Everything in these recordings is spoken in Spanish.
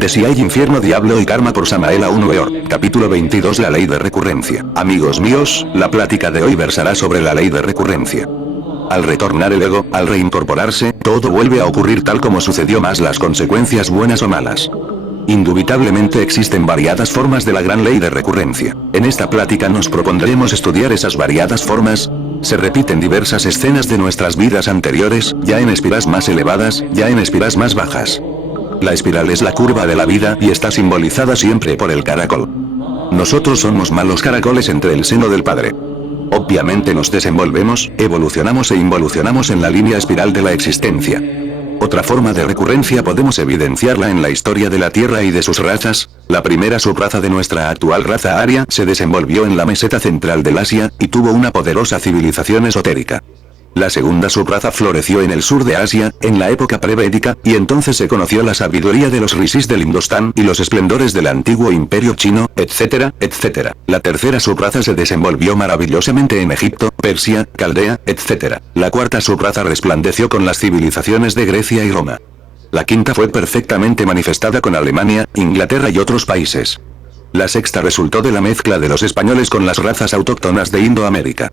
De Si hay infierno, diablo y karma por Samael Aun Weor. Capítulo 22. La ley de recurrencia. Amigos míos, la plática de hoy versará sobre la ley de recurrencia. Al retornar el ego, al reincorporarse, todo vuelve a ocurrir tal como sucedió, más las consecuencias buenas o malas. Indubitablemente existen variadas formas de la gran ley de recurrencia. En esta plática nos propondremos estudiar esas variadas formas. Se repiten diversas escenas de nuestras vidas anteriores, ya en espiras más elevadas, ya en espiras más bajas. La espiral es la curva de la vida y está simbolizada siempre por el caracol. Nosotros somos malos caracoles entre el seno del Padre. Obviamente nos desenvolvemos, evolucionamos e involucionamos en la línea espiral de la existencia. Otra forma de recurrencia podemos evidenciarla en la historia de la Tierra y de sus razas. La primera subraza de nuestra actual raza aria se desenvolvió en la meseta central del Asia, y tuvo una poderosa civilización esotérica. La segunda subraza floreció en el sur de Asia, en la época prevédica, y entonces se conoció la sabiduría de los rishis del Indostán y los esplendores del antiguo imperio chino, etcétera, etcétera. La tercera subraza se desenvolvió maravillosamente en Egipto, Persia, Caldea, etcétera. La cuarta subraza resplandeció con las civilizaciones de Grecia y Roma. La quinta fue perfectamente manifestada con Alemania, Inglaterra y otros países. La sexta resultó de la mezcla de los españoles con las razas autóctonas de Indoamérica.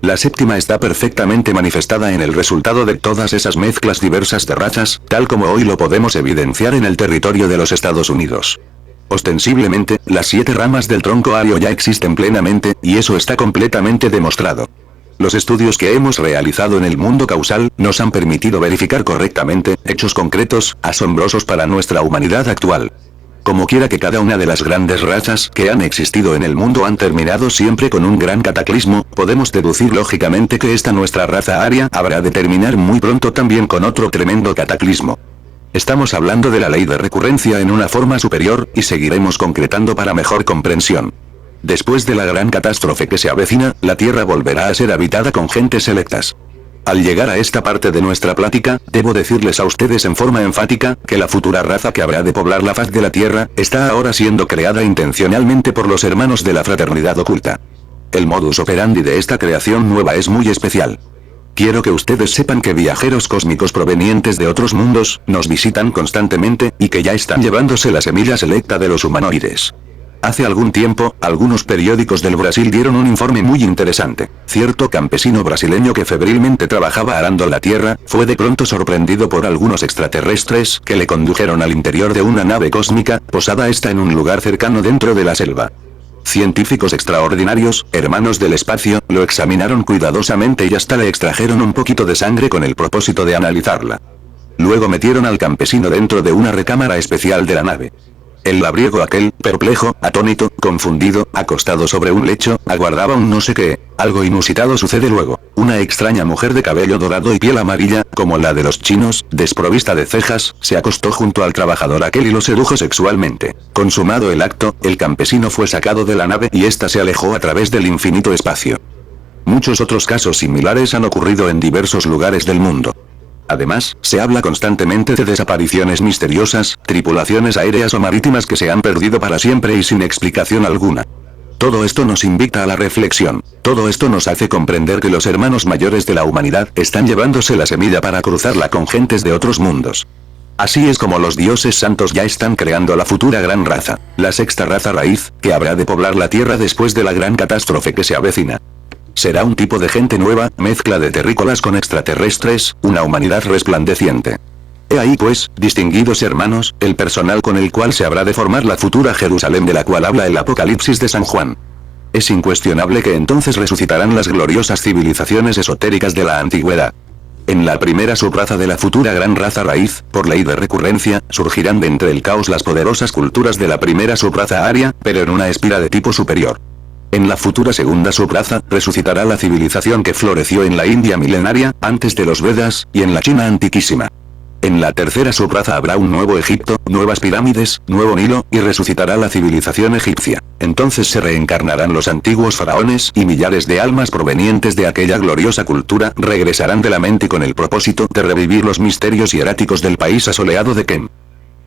La séptima está perfectamente manifestada en el resultado de todas esas mezclas diversas de razas, tal como hoy lo podemos evidenciar en el territorio de los Estados Unidos. Ostensiblemente, las 7 ramas del tronco ario ya existen plenamente, y eso está completamente demostrado. Los estudios que hemos realizado en el mundo causal, nos han permitido verificar correctamente, hechos concretos, asombrosos para nuestra humanidad actual. Como quiera que cada una de las grandes razas que han existido en el mundo han terminado siempre con un gran cataclismo, podemos deducir lógicamente que esta nuestra raza aria habrá de terminar muy pronto también con otro tremendo cataclismo. Estamos hablando de la ley de recurrencia en una forma superior, y seguiremos concretando para mejor comprensión. Después de la gran catástrofe que se avecina, la Tierra volverá a ser habitada con gentes selectas. Al llegar a esta parte de nuestra plática, debo decirles a ustedes en forma enfática, que la futura raza que habrá de poblar la faz de la Tierra, está ahora siendo creada intencionalmente por los hermanos de la fraternidad oculta. El modus operandi de esta creación nueva es muy especial. Quiero que ustedes sepan que viajeros cósmicos provenientes de otros mundos, nos visitan constantemente, y que ya están llevándose la semilla selecta de los humanoides. Hace algún tiempo, algunos periódicos del Brasil dieron un informe muy interesante. Cierto campesino brasileño que febrilmente trabajaba arando la tierra, fue de pronto sorprendido por algunos extraterrestres, que le condujeron al interior de una nave cósmica, posada esta en un lugar cercano dentro de la selva. Científicos extraordinarios, hermanos del espacio, lo examinaron cuidadosamente y hasta le extrajeron un poquito de sangre con el propósito de analizarla. Luego metieron al campesino dentro de una recámara especial de la nave. El labriego aquel, perplejo, atónito, confundido, acostado sobre un lecho, aguardaba un no sé qué. Algo inusitado sucede luego. Una extraña mujer de cabello dorado y piel amarilla, como la de los chinos, desprovista de cejas, se acostó junto al trabajador aquel y lo sedujo sexualmente. Consumado el acto, el campesino fue sacado de la nave y ésta se alejó a través del infinito espacio. Muchos otros casos similares han ocurrido en diversos lugares del mundo. Además, se habla constantemente de desapariciones misteriosas, tripulaciones aéreas o marítimas que se han perdido para siempre y sin explicación alguna. Todo esto nos invita a la reflexión. Todo esto nos hace comprender que los hermanos mayores de la humanidad están llevándose la semilla para cruzarla con gentes de otros mundos. Así es como los dioses santos ya están creando la futura gran raza, la sexta raza raíz, que habrá de poblar la tierra después de la gran catástrofe que se avecina. Será un tipo de gente nueva, mezcla de terrícolas con extraterrestres, una humanidad resplandeciente. He ahí pues, distinguidos hermanos, el personal con el cual se habrá de formar la futura Jerusalén de la cual habla el Apocalipsis de San Juan. Es incuestionable que entonces resucitarán las gloriosas civilizaciones esotéricas de la antigüedad. En la primera subraza de la futura gran raza raíz, por ley de recurrencia, surgirán de entre el caos las poderosas culturas de la primera subraza aria, pero en una espira de tipo superior. En la futura segunda subraza, resucitará la civilización que floreció en la India milenaria, antes de los Vedas, y en la China antiquísima. En la tercera subraza habrá un nuevo Egipto, nuevas pirámides, nuevo Nilo, y resucitará la civilización egipcia. Entonces se reencarnarán los antiguos faraones, y millares de almas provenientes de aquella gloriosa cultura regresarán de la mente con el propósito de revivir los misterios hieráticos del país asoleado de Kem.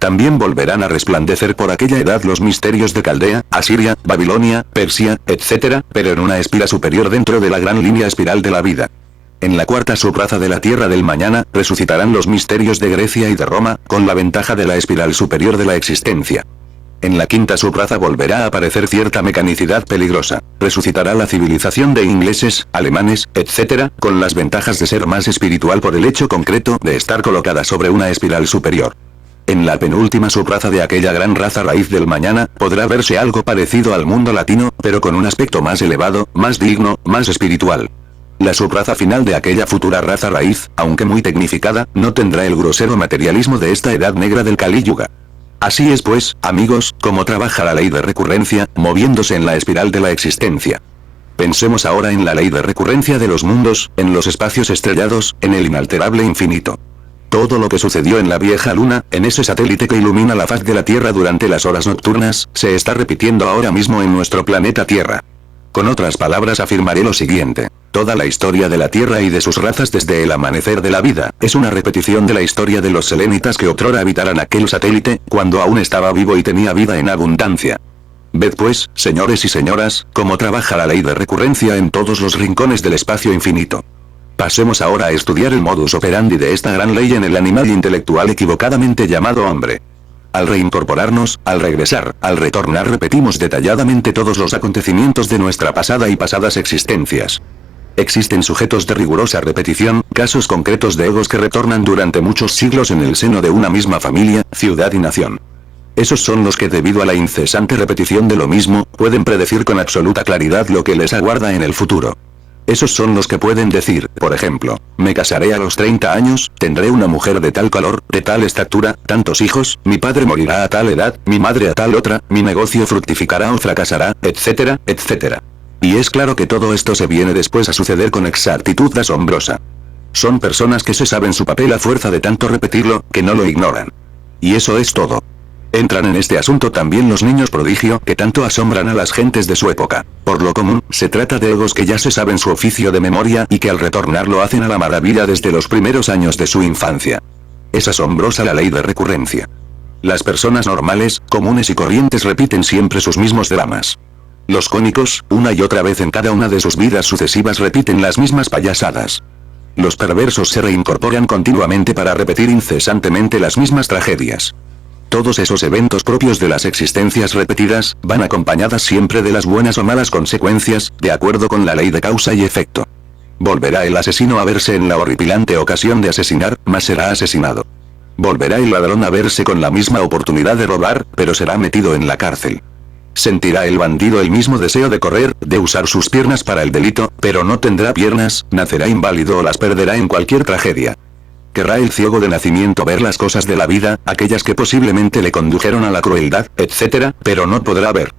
También volverán a resplandecer por aquella edad los misterios de Caldea, Asiria, Babilonia, Persia, etc., pero en una espira superior dentro de la gran línea espiral de la vida. En la cuarta subraza de la Tierra del mañana, resucitarán los misterios de Grecia y de Roma, con la ventaja de la espiral superior de la existencia. En la quinta subraza volverá a aparecer cierta mecanicidad peligrosa. Resucitará la civilización de ingleses, alemanes, etc., con las ventajas de ser más espiritual por el hecho concreto de estar colocada sobre una espiral superior. En la penúltima subraza de aquella gran raza raíz del mañana, podrá verse algo parecido al mundo latino, pero con un aspecto más elevado, más digno, más espiritual. La subraza final de aquella futura raza raíz, aunque muy tecnificada, no tendrá el grosero materialismo de esta edad negra del Kali Yuga. Así es pues, amigos, como trabaja la ley de recurrencia, moviéndose en la espiral de la existencia. Pensemos ahora en la ley de recurrencia de los mundos, en los espacios estrellados, en el inalterable infinito. Todo lo que sucedió en la vieja luna, en ese satélite que ilumina la faz de la Tierra durante las horas nocturnas, se está repitiendo ahora mismo en nuestro planeta Tierra. Con otras palabras afirmaré lo siguiente. Toda la historia de la Tierra y de sus razas desde el amanecer de la vida, es una repetición de la historia de los selenitas que otrora habitaran aquel satélite, cuando aún estaba vivo y tenía vida en abundancia. Ved pues, señores y señoras, cómo trabaja la ley de recurrencia en todos los rincones del espacio infinito. Pasemos ahora a estudiar el modus operandi de esta gran ley en el animal intelectual equivocadamente llamado hombre. Al reincorporarnos, al regresar, al retornar repetimos detalladamente todos los acontecimientos de nuestra pasada y pasadas existencias. Existen sujetos de rigurosa repetición, casos concretos de egos que retornan durante muchos siglos en el seno de una misma familia, ciudad y nación. Esos son los que, debido a la incesante repetición de lo mismo, pueden predecir con absoluta claridad lo que les aguarda en el futuro. Esos son los que pueden decir, por ejemplo, me casaré a los 30 años, tendré una mujer de tal color, de tal estatura, tantos hijos, mi padre morirá a tal edad, mi madre a tal otra, mi negocio fructificará o fracasará, etcétera, etcétera. Y es claro que todo esto se viene después a suceder con exactitud asombrosa. Son personas que se saben su papel a fuerza de tanto repetirlo, que no lo ignoran. Y eso es todo. Entran en este asunto también los niños prodigio, que tanto asombran a las gentes de su época. Por lo común, se trata de egos que ya se saben su oficio de memoria y que al retornar lo hacen a la maravilla desde los primeros años de su infancia. Es asombrosa la ley de recurrencia. Las personas normales, comunes y corrientes repiten siempre sus mismos dramas. Los cómicos, una y otra vez en cada una de sus vidas sucesivas repiten las mismas payasadas. Los perversos se reincorporan continuamente para repetir incesantemente las mismas tragedias. Todos esos eventos propios de las existencias repetidas, van acompañadas siempre de las buenas o malas consecuencias, de acuerdo con la ley de causa y efecto. Volverá el asesino a verse en la horripilante ocasión de asesinar, mas será asesinado. Volverá el ladrón a verse con la misma oportunidad de robar, pero será metido en la cárcel. Sentirá el bandido el mismo deseo de correr, de usar sus piernas para el delito, pero no tendrá piernas, nacerá inválido o las perderá en cualquier tragedia. Querrá el ciego de nacimiento ver las cosas de la vida, aquellas que posiblemente le condujeron a la crueldad, etc., pero no podrá ver.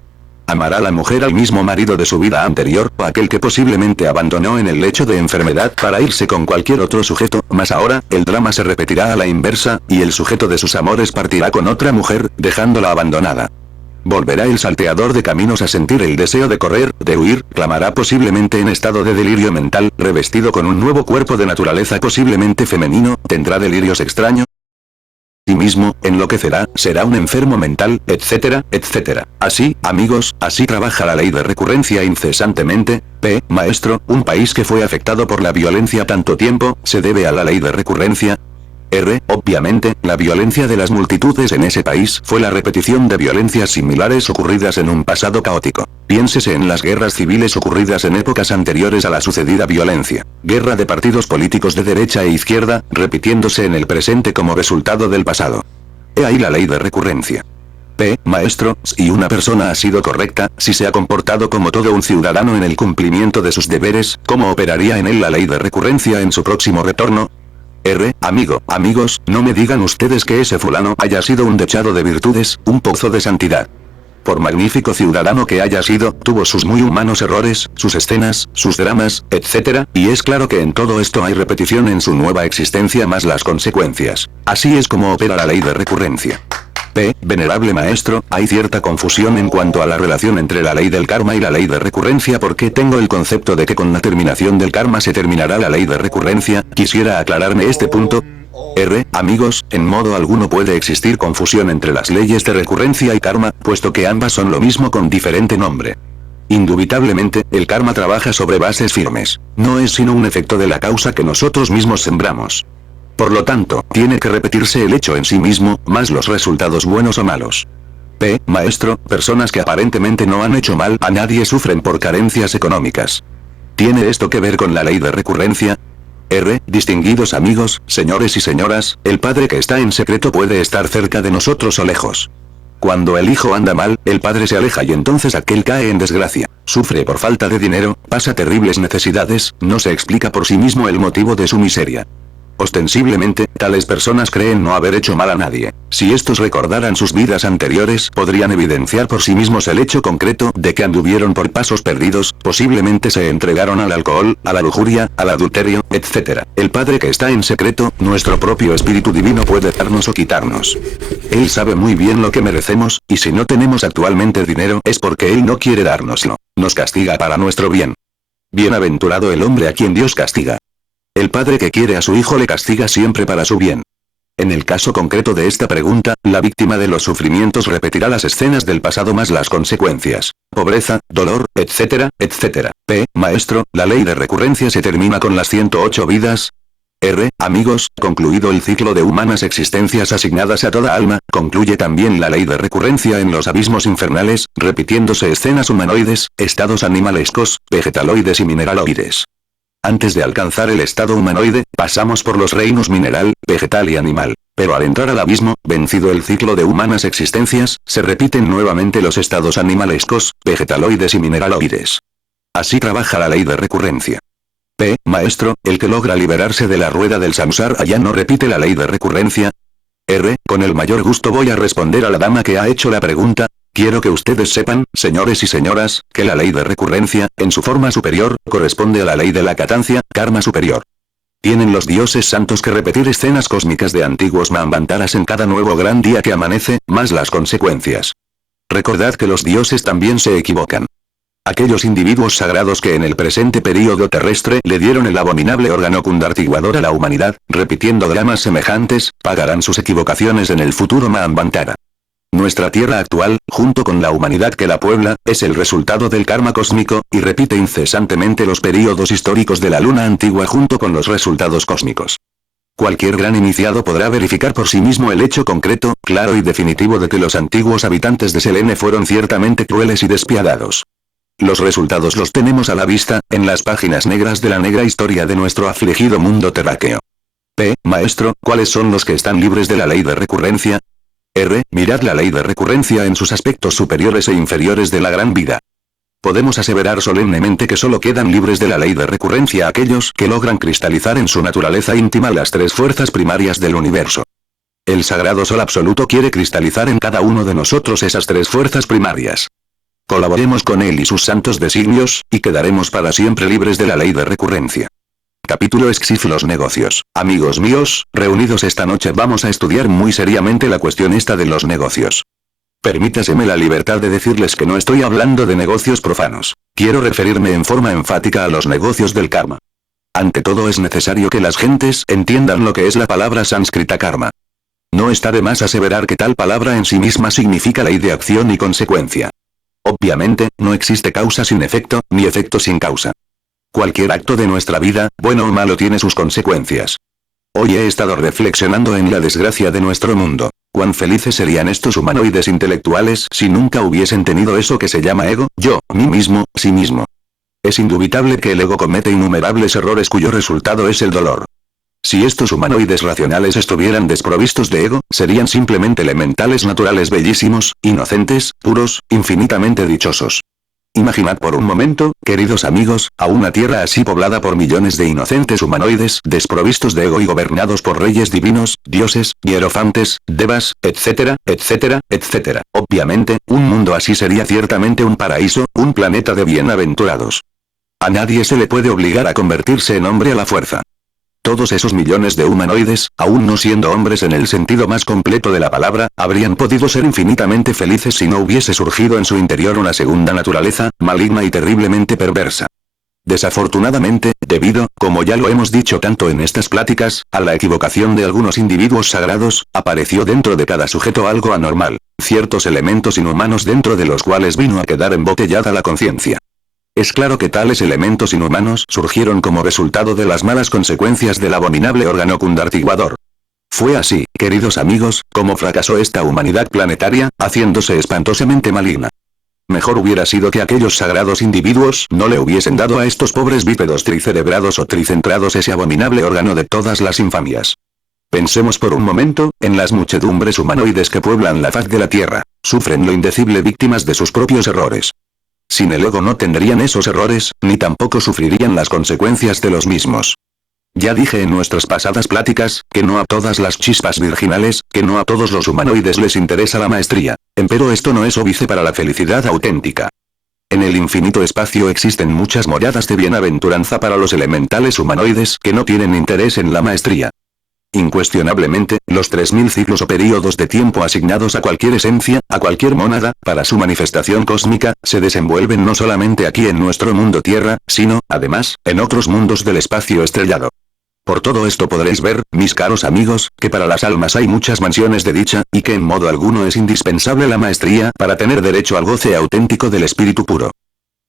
Amará la mujer al mismo marido de su vida anterior, o aquel que posiblemente abandonó en el lecho de enfermedad para irse con cualquier otro sujeto, mas ahora, el drama se repetirá a la inversa, y el sujeto de sus amores partirá con otra mujer, dejándola abandonada. Volverá el salteador de caminos a sentir el deseo de correr, de huir, clamará posiblemente en estado de delirio mental, revestido con un nuevo cuerpo de naturaleza posiblemente femenino, tendrá delirios extraños. Sí mismo, enloquecerá, será un enfermo mental, etcétera, etcétera. Así, amigos, así trabaja la ley de recurrencia incesantemente. Maestro, un país que fue afectado por la violencia tanto tiempo, se debe a la ley de recurrencia. Obviamente, la violencia de las multitudes en ese país fue la repetición de violencias similares ocurridas en un pasado caótico. Piénsese en las guerras civiles ocurridas en épocas anteriores a la sucedida violencia. Guerra de partidos políticos de derecha e izquierda, repitiéndose en el presente como resultado del pasado. He ahí la ley de recurrencia. Maestro, si una persona ha sido correcta, si se ha comportado como todo un ciudadano en el cumplimiento de sus deberes, ¿cómo operaría en él la ley de recurrencia en su próximo retorno? Amigos, no me digan ustedes que ese fulano haya sido un dechado de virtudes, un pozo de santidad. Por magnífico ciudadano que haya sido, tuvo sus muy humanos errores, sus escenas, sus dramas, etc., y es claro que en todo esto hay repetición en su nueva existencia más las consecuencias. Así es como opera la ley de recurrencia. Venerable maestro, hay cierta confusión en cuanto a la relación entre la ley del karma y la ley de recurrencia porque tengo el concepto de que con la terminación del karma se terminará la ley de recurrencia, quisiera aclararme este punto. Amigos, en modo alguno puede existir confusión entre las leyes de recurrencia y karma, puesto que ambas son lo mismo con diferente nombre. Indubitablemente, el karma trabaja sobre bases firmes. No es sino un efecto de la causa que nosotros mismos sembramos. Por lo tanto, tiene que repetirse el hecho en sí mismo, más los resultados buenos o malos. Maestro, personas que aparentemente no han hecho mal a nadie sufren por carencias económicas. ¿Tiene esto que ver con la ley de recurrencia? Distinguidos amigos, señores y señoras, el padre que está en secreto puede estar cerca de nosotros o lejos. Cuando el hijo anda mal, el padre se aleja y entonces aquel cae en desgracia. Sufre por falta de dinero, pasa terribles necesidades, no se explica por sí mismo el motivo de su miseria. Ostensiblemente, tales personas creen no haber hecho mal a nadie. Si estos recordaran sus vidas anteriores, podrían evidenciar por sí mismos el hecho concreto de que anduvieron por pasos perdidos, posiblemente se entregaron al alcohol, a la lujuria, al adulterio, etc. El Padre que está en secreto, nuestro propio Espíritu Divino puede darnos o quitarnos. Él sabe muy bien lo que merecemos, y si no tenemos actualmente dinero es porque Él no quiere dárnoslo. Nos castiga para nuestro bien. Bienaventurado el hombre a quien Dios castiga. El padre que quiere a su hijo le castiga siempre para su bien. En el caso concreto de esta pregunta, la víctima de los sufrimientos repetirá las escenas del pasado más las consecuencias. Pobreza, dolor, etcétera, etcétera. Maestro, ¿la ley de recurrencia se termina con las 108 vidas? Amigos, concluido el ciclo de humanas existencias asignadas a toda alma, concluye también la ley de recurrencia en los abismos infernales, repitiéndose escenas humanoides, estados animalescos, vegetaloides y mineraloides. Antes de alcanzar el estado humanoide, pasamos por los reinos mineral, vegetal y animal. Pero al entrar al abismo, vencido el ciclo de humanas existencias, se repiten nuevamente los estados animalescos, vegetaloides y mineraloides. Así trabaja la ley de recurrencia. Maestro, el que logra liberarse de la rueda del samsara ya no repite la ley de recurrencia. Con el mayor gusto voy a responder a la dama que ha hecho la pregunta. Quiero que ustedes sepan, señores y señoras, que la ley de recurrencia, en su forma superior, corresponde a la ley de la catancia, karma superior. Tienen los dioses santos que repetir escenas cósmicas de antiguos manvantaras en cada nuevo gran día que amanece, más las consecuencias. Recordad que los dioses también se equivocan. Aquellos individuos sagrados que en el presente período terrestre le dieron el abominable órgano kundartiguador a la humanidad, repitiendo dramas semejantes, pagarán sus equivocaciones en el futuro manvantara. Nuestra tierra actual, junto con la humanidad que la puebla, es el resultado del karma cósmico, y repite incesantemente los períodos históricos de la luna antigua junto con los resultados cósmicos. Cualquier gran iniciado podrá verificar por sí mismo el hecho concreto, claro y definitivo de que los antiguos habitantes de Selene fueron ciertamente crueles y despiadados. Los resultados los tenemos a la vista, en las páginas negras de la negra historia de nuestro afligido mundo terráqueo. Maestro, ¿cuáles son los que están libres de la ley de recurrencia? Mirad la ley de recurrencia en sus aspectos superiores e inferiores de la gran vida. Podemos aseverar solemnemente que solo quedan libres de la ley de recurrencia aquellos que logran cristalizar en su naturaleza íntima las tres fuerzas primarias del universo. El sagrado sol absoluto quiere cristalizar en cada uno de nosotros esas tres fuerzas primarias. Colaboremos con él y sus santos designios, y quedaremos para siempre libres de la ley de recurrencia. Capítulo Exif los negocios. Amigos míos, reunidos esta noche vamos a estudiar muy seriamente la cuestión esta de los negocios. Permítaseme la libertad de decirles que no estoy hablando de negocios profanos. Quiero referirme en forma enfática a los negocios del karma. Ante todo es necesario que las gentes entiendan lo que es la palabra sánscrita karma. No está de más aseverar que tal palabra en sí misma significa ley de acción y consecuencia. Obviamente, no existe causa sin efecto, ni efecto sin causa. Cualquier acto de nuestra vida, bueno o malo, tiene sus consecuencias. Hoy he estado reflexionando en la desgracia de nuestro mundo. Cuán felices serían estos humanoides intelectuales si nunca hubiesen tenido eso que se llama ego, yo, mí mismo, sí mismo. Es indubitable que el ego comete innumerables errores cuyo resultado es el dolor. Si estos humanoides racionales estuvieran desprovistos de ego, serían simplemente elementales naturales bellísimos, inocentes, puros, infinitamente dichosos. Imaginad por un momento, queridos amigos, a una tierra así poblada por millones de inocentes humanoides, desprovistos de ego y gobernados por reyes divinos, dioses, hierofantes, devas, etcétera, etcétera, etcétera. Obviamente, un mundo así sería ciertamente un paraíso, un planeta de bienaventurados. A nadie se le puede obligar a convertirse en hombre a la fuerza. Todos esos millones de humanoides, aún no siendo hombres en el sentido más completo de la palabra, habrían podido ser infinitamente felices si no hubiese surgido en su interior una segunda naturaleza, maligna y terriblemente perversa. Desafortunadamente, debido, como ya lo hemos dicho tanto en estas pláticas, a la equivocación de algunos individuos sagrados, apareció dentro de cada sujeto algo anormal, ciertos elementos inhumanos dentro de los cuales vino a quedar embotellada la conciencia. Es claro que tales elementos inhumanos surgieron como resultado de las malas consecuencias del abominable órgano kundartiguador. Fue así, queridos amigos, como fracasó esta humanidad planetaria, haciéndose espantosamente maligna. Mejor hubiera sido que aquellos sagrados individuos no le hubiesen dado a estos pobres bípedos tricerebrados o tricentrados ese abominable órgano de todas las infamias. Pensemos por un momento, en las muchedumbres humanoides que pueblan la faz de la Tierra, sufren lo indecible víctimas de sus propios errores. Sin el ego no tendrían esos errores, ni tampoco sufrirían las consecuencias de los mismos. Ya dije en nuestras pasadas pláticas, que no a todas las chispas virginales, que no a todos los humanoides les interesa la maestría, empero esto no es óbice para la felicidad auténtica. En el infinito espacio existen muchas moradas de bienaventuranza para los elementales humanoides que no tienen interés en la maestría. Incuestionablemente, los 3000 ciclos o períodos de tiempo asignados a cualquier esencia, a cualquier mónada, para su manifestación cósmica, se desenvuelven no solamente aquí en nuestro mundo Tierra, sino, además, en otros mundos del espacio estrellado. Por todo esto podréis ver, mis caros amigos, que para las almas hay muchas mansiones de dicha, y que en modo alguno es indispensable la maestría para tener derecho al goce auténtico del espíritu puro.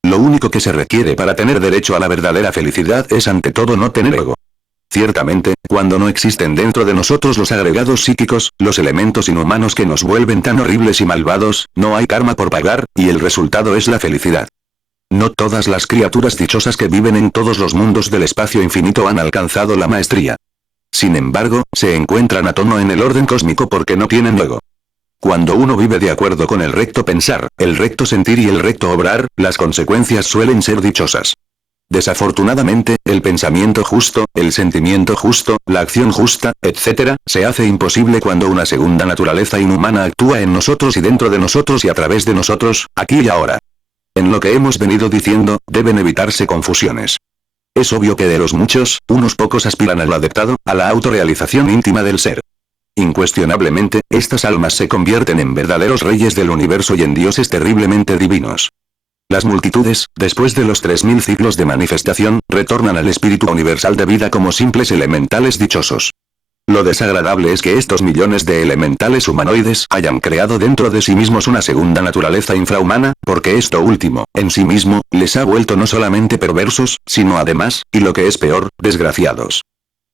Lo único que se requiere para tener derecho a la verdadera felicidad es ante todo no tener ego. Ciertamente, cuando no existen dentro de nosotros los agregados psíquicos, los elementos inhumanos que nos vuelven tan horribles y malvados, no hay karma por pagar, y el resultado es la felicidad. No todas las criaturas dichosas que viven en todos los mundos del espacio infinito han alcanzado la maestría. Sin embargo, se encuentran a tono en el orden cósmico porque no tienen ego. Cuando uno vive de acuerdo con el recto pensar, el recto sentir y el recto obrar, las consecuencias suelen ser dichosas. Desafortunadamente, el pensamiento justo, el sentimiento justo, la acción justa, etc., se hace imposible cuando una segunda naturaleza inhumana actúa en nosotros y dentro de nosotros y a través de nosotros, aquí y ahora. En lo que hemos venido diciendo, deben evitarse confusiones. Es obvio que de los muchos, unos pocos aspiran al adeptado, a la autorrealización íntima del ser. Incuestionablemente, estas almas se convierten en verdaderos reyes del universo y en dioses terriblemente divinos. Las multitudes, después de los 3000 ciclos de manifestación, retornan al espíritu universal de vida como simples elementales dichosos. Lo desagradable es que estos millones de elementales humanoides hayan creado dentro de sí mismos una segunda naturaleza infrahumana, porque esto último, en sí mismo, les ha vuelto no solamente perversos, sino además, y lo que es peor, desgraciados.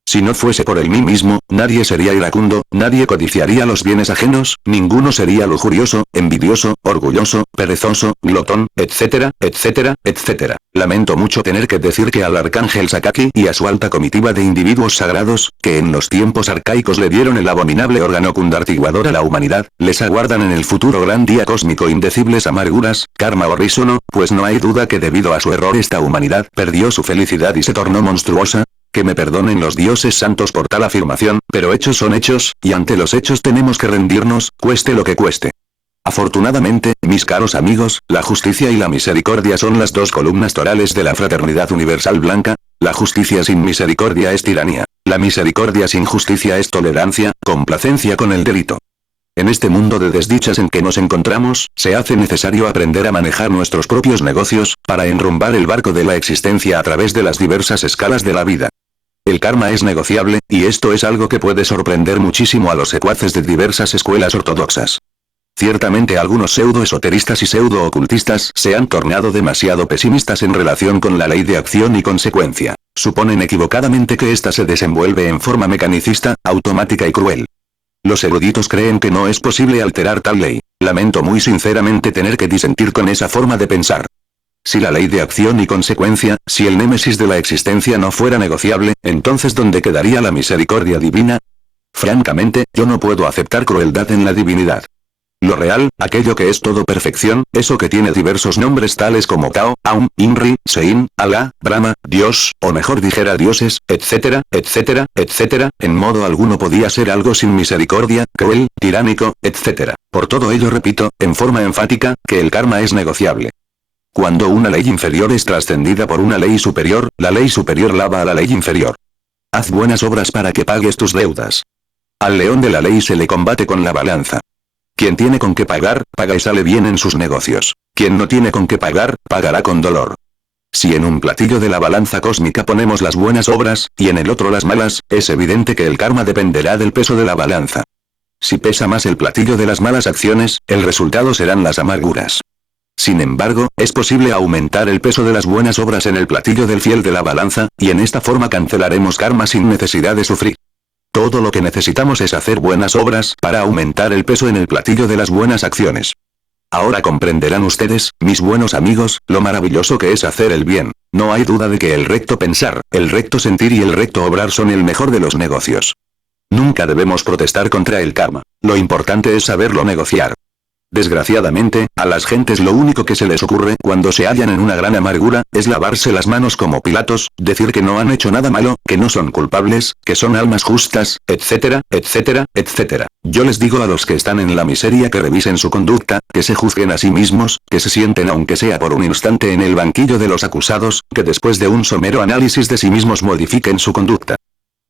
Si no fuese por el mí mismo, nadie sería iracundo, nadie codiciaría los bienes ajenos, ninguno sería lujurioso, envidioso, orgulloso, perezoso, glotón, etcétera, etcétera, etcétera. Lamento mucho tener que decir que al arcángel Sakaki y a su alta comitiva de individuos sagrados, que en los tiempos arcaicos le dieron el abominable órgano cundartiguador a la humanidad, les aguardan en el futuro gran día cósmico indecibles amarguras, karma horrísono, pues no hay duda que debido a su error esta humanidad perdió su felicidad y se tornó monstruosa. Que me perdonen los dioses santos por tal afirmación, pero hechos son hechos, y ante los hechos tenemos que rendirnos, cueste lo que cueste. Afortunadamente, mis caros amigos, la justicia y la misericordia son las dos columnas torales de la fraternidad universal blanca. La justicia sin misericordia es tiranía. La misericordia sin justicia es tolerancia, complacencia con el delito. En este mundo de desdichas en que nos encontramos, se hace necesario aprender a manejar nuestros propios negocios, para enrumbar el barco de la existencia a través de las diversas escalas de la vida. El karma es negociable, y esto es algo que puede sorprender muchísimo a los secuaces de diversas escuelas ortodoxas. Ciertamente algunos pseudo-esoteristas y pseudo-ocultistas se han tornado demasiado pesimistas en relación con la ley de acción y consecuencia. Suponen equivocadamente que ésta se desenvuelve en forma mecanicista, automática y cruel. Los eruditos creen que no es posible alterar tal ley. Lamento muy sinceramente tener que disentir con esa forma de pensar. Si la ley de acción y consecuencia, si el némesis de la existencia no fuera negociable, entonces ¿dónde quedaría la misericordia divina? Francamente, yo no puedo aceptar crueldad en la divinidad. Lo real, aquello que es todo perfección, eso que tiene diversos nombres tales como Tao, Aum, Inri, Sein, Alá, Brahma, Dios, o mejor dijera dioses, etcétera, etcétera, etcétera, en modo alguno podía ser algo sin misericordia, cruel, tiránico, etcétera. Por todo ello repito, en forma enfática, que el karma es negociable. Cuando una ley inferior es trascendida por una ley superior, la ley superior lava a la ley inferior. Haz buenas obras para que pagues tus deudas. Al león de la ley se le combate con la balanza. Quien tiene con qué pagar, paga y sale bien en sus negocios. Quien no tiene con qué pagar, pagará con dolor. Si en un platillo de la balanza cósmica ponemos las buenas obras, y en el otro las malas, es evidente que el karma dependerá del peso de la balanza. Si pesa más el platillo de las malas acciones, el resultado serán las amarguras. Sin embargo, es posible aumentar el peso de las buenas obras en el platillo del fiel de la balanza, y en esta forma cancelaremos karma sin necesidad de sufrir. Todo lo que necesitamos es hacer buenas obras para aumentar el peso en el platillo de las buenas acciones. Ahora comprenderán ustedes, mis buenos amigos, lo maravilloso que es hacer el bien. No hay duda de que el recto pensar, el recto sentir y el recto obrar son el mejor de los negocios. Nunca debemos protestar contra el karma. Lo importante es saberlo negociar. Desgraciadamente, a las gentes lo único que se les ocurre cuando se hallan en una gran amargura, es lavarse las manos como Pilatos, decir que no han hecho nada malo, que no son culpables, que son almas justas, etcétera, etcétera, etcétera. Yo les digo a los que están en la miseria que revisen su conducta, que se juzguen a sí mismos, que se sienten aunque sea por un instante en el banquillo de los acusados, que después de un somero análisis de sí mismos modifiquen su conducta.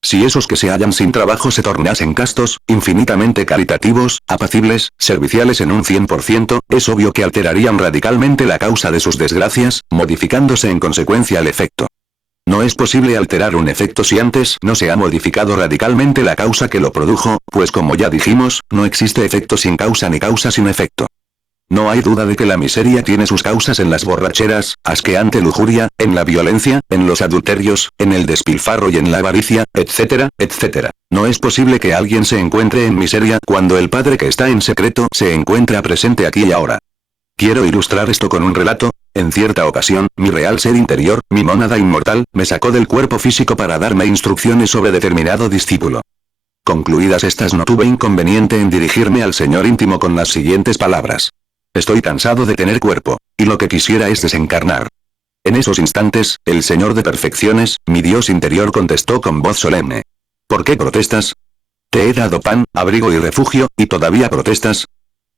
Si esos que se hallan sin trabajo se tornasen castos, infinitamente caritativos, apacibles, serviciales en un 100%, es obvio que alterarían radicalmente la causa de sus desgracias, modificándose en consecuencia el efecto. No es posible alterar un efecto si antes no se ha modificado radicalmente la causa que lo produjo, pues como ya dijimos, no existe efecto sin causa ni causa sin efecto. No hay duda de que la miseria tiene sus causas en las borracheras, asqueante lujuria, en la violencia, en los adulterios, en el despilfarro y en la avaricia, etcétera, etcétera. No es posible que alguien se encuentre en miseria cuando el Padre que está en secreto se encuentra presente aquí y ahora. Quiero ilustrar esto con un relato. En cierta ocasión, mi real ser interior, mi mónada inmortal, me sacó del cuerpo físico para darme instrucciones sobre determinado discípulo. Concluidas estas, no tuve inconveniente en dirigirme al Señor íntimo con las siguientes palabras. Estoy cansado de tener cuerpo, y lo que quisiera es desencarnar. En esos instantes, el Señor de perfecciones, mi Dios interior, contestó con voz solemne. ¿Por qué protestas? Te he dado pan, abrigo y refugio, ¿y todavía protestas?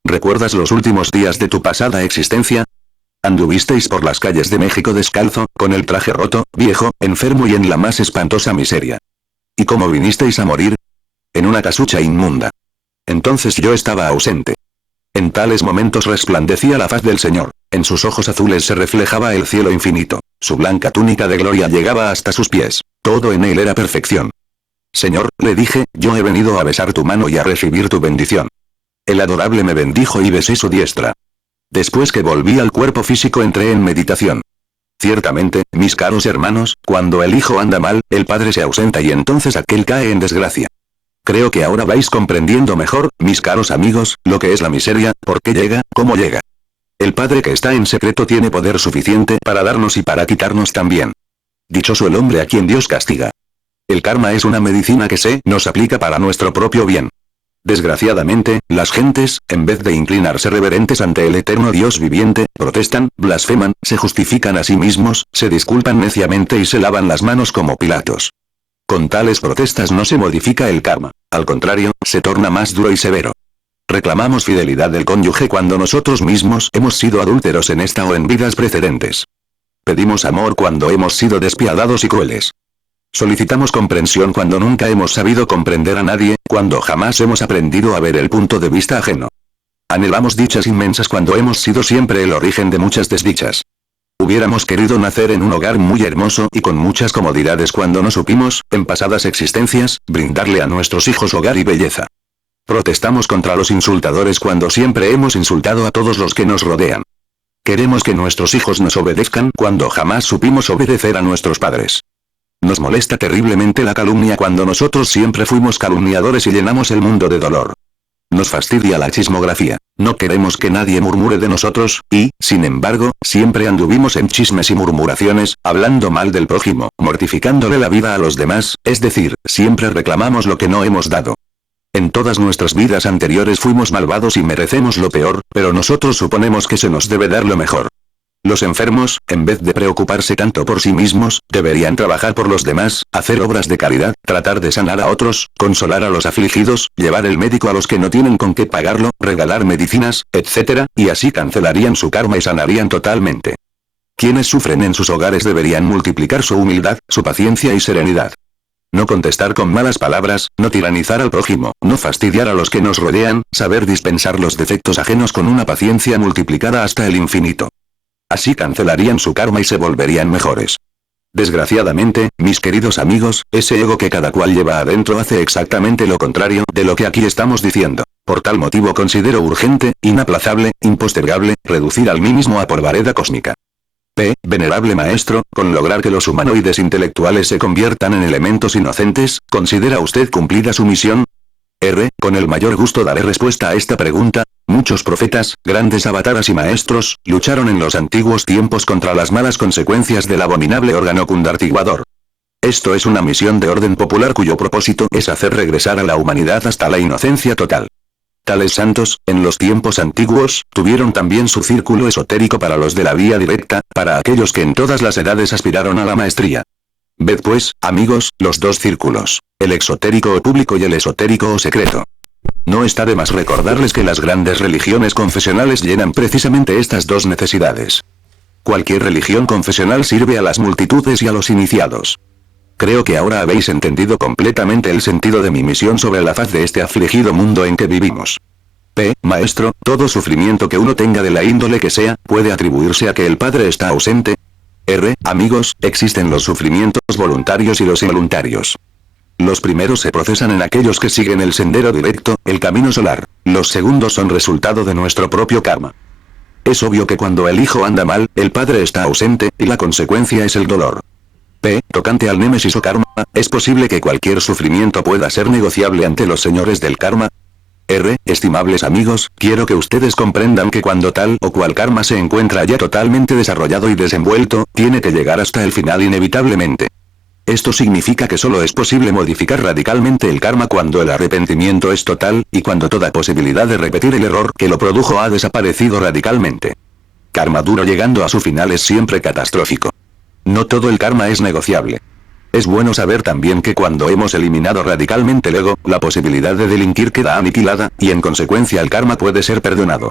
¿Recuerdas los últimos días de tu pasada existencia? Anduvisteis por las calles de México descalzo, con el traje roto, viejo, enfermo y en la más espantosa miseria. ¿Y cómo vinisteis a morir? En una casucha inmunda. Entonces yo estaba ausente. En tales momentos resplandecía la faz del Señor, en sus ojos azules se reflejaba el cielo infinito, su blanca túnica de gloria llegaba hasta sus pies, todo en él era perfección. Señor, le dije, yo he venido a besar tu mano y a recibir tu bendición. El adorable me bendijo y besé su diestra. Después que volví al cuerpo físico entré en meditación. Ciertamente, mis caros hermanos, cuando el hijo anda mal, el padre se ausenta y entonces aquel cae en desgracia. Creo que ahora vais comprendiendo mejor, mis caros amigos, lo que es la miseria, por qué llega, cómo llega. El Padre que está en secreto tiene poder suficiente para darnos y para quitarnos también. Dichoso el hombre a quien Dios castiga. El karma es una medicina que se nos aplica para nuestro propio bien. Desgraciadamente, las gentes, en vez de inclinarse reverentes ante el eterno Dios viviente, protestan, blasfeman, se justifican a sí mismos, se disculpan neciamente y se lavan las manos como Pilatos. Con tales protestas no se modifica el karma, al contrario, se torna más duro y severo. Reclamamos fidelidad del cónyuge cuando nosotros mismos hemos sido adúlteros en esta o en vidas precedentes. Pedimos amor cuando hemos sido despiadados y crueles. Solicitamos comprensión cuando nunca hemos sabido comprender a nadie, cuando jamás hemos aprendido a ver el punto de vista ajeno. Anhelamos dichas inmensas cuando hemos sido siempre el origen de muchas desdichas. Hubiéramos querido nacer en un hogar muy hermoso y con muchas comodidades cuando no supimos, en pasadas existencias, brindarle a nuestros hijos hogar y belleza. Protestamos contra los insultadores cuando siempre hemos insultado a todos los que nos rodean. Queremos que nuestros hijos nos obedezcan cuando jamás supimos obedecer a nuestros padres. Nos molesta terriblemente la calumnia cuando nosotros siempre fuimos calumniadores y llenamos el mundo de dolor. Nos fastidia la chismografía. No queremos que nadie murmure de nosotros, y, sin embargo, siempre anduvimos en chismes y murmuraciones, hablando mal del prójimo, mortificándole la vida a los demás, es decir, siempre reclamamos lo que no hemos dado. En todas nuestras vidas anteriores fuimos malvados y merecemos lo peor, pero nosotros suponemos que se nos debe dar lo mejor. Los enfermos, en vez de preocuparse tanto por sí mismos, deberían trabajar por los demás, hacer obras de caridad, tratar de sanar a otros, consolar a los afligidos, llevar el médico a los que no tienen con qué pagarlo, regalar medicinas, etc., y así cancelarían su karma y sanarían totalmente. Quienes sufren en sus hogares deberían multiplicar su humildad, su paciencia y serenidad. No contestar con malas palabras, no tiranizar al prójimo, no fastidiar a los que nos rodean, saber dispensar los defectos ajenos con una paciencia multiplicada hasta el infinito. Así cancelarían su karma y se volverían mejores. Desgraciadamente, mis queridos amigos, ese ego que cada cual lleva adentro hace exactamente lo contrario de lo que aquí estamos diciendo. Por tal motivo considero urgente, inaplazable, impostergable, reducir al mí mismo a polvareda cósmica. Venerable maestro, con lograr que los humanoides intelectuales se conviertan en elementos inocentes, ¿considera usted cumplida su misión? Con el mayor gusto daré respuesta a esta pregunta. Muchos profetas, grandes avataras y maestros, lucharon en los antiguos tiempos contra las malas consecuencias del abominable órgano cundartiguador. Esto es una misión de orden popular cuyo propósito es hacer regresar a la humanidad hasta la inocencia total. Tales santos, en los tiempos antiguos, tuvieron también su círculo esotérico para los de la vía directa, para aquellos que en todas las edades aspiraron a la maestría. Ved pues, amigos, los dos círculos, el exotérico o público y el esotérico o secreto. No está de más recordarles que las grandes religiones confesionales llenan precisamente estas dos necesidades. Cualquier religión confesional sirve a las multitudes y a los iniciados. Creo que ahora habéis entendido completamente el sentido de mi misión sobre la faz de este afligido mundo en que vivimos. Maestro, todo sufrimiento que uno tenga de la índole que sea, puede atribuirse a que el Padre está ausente. Amigos, existen los sufrimientos voluntarios y los involuntarios. Los primeros se procesan en aquellos que siguen el sendero directo, el camino solar. Los segundos son resultado de nuestro propio karma. Es obvio que cuando el hijo anda mal, el padre está ausente, y la consecuencia es el dolor. P. Tocante al némesis o karma, ¿es posible que cualquier sufrimiento pueda ser negociable ante los señores del karma? R. Estimables amigos, quiero que ustedes comprendan que cuando tal o cual karma se encuentra ya totalmente desarrollado y desenvuelto, tiene que llegar hasta el final inevitablemente. Esto significa que solo es posible modificar radicalmente el karma cuando el arrepentimiento es total, y cuando toda posibilidad de repetir el error que lo produjo ha desaparecido radicalmente. Karma duro llegando a su final es siempre catastrófico. No todo el karma es negociable. Es bueno saber también que cuando hemos eliminado radicalmente el ego, la posibilidad de delinquir queda aniquilada, y en consecuencia el karma puede ser perdonado.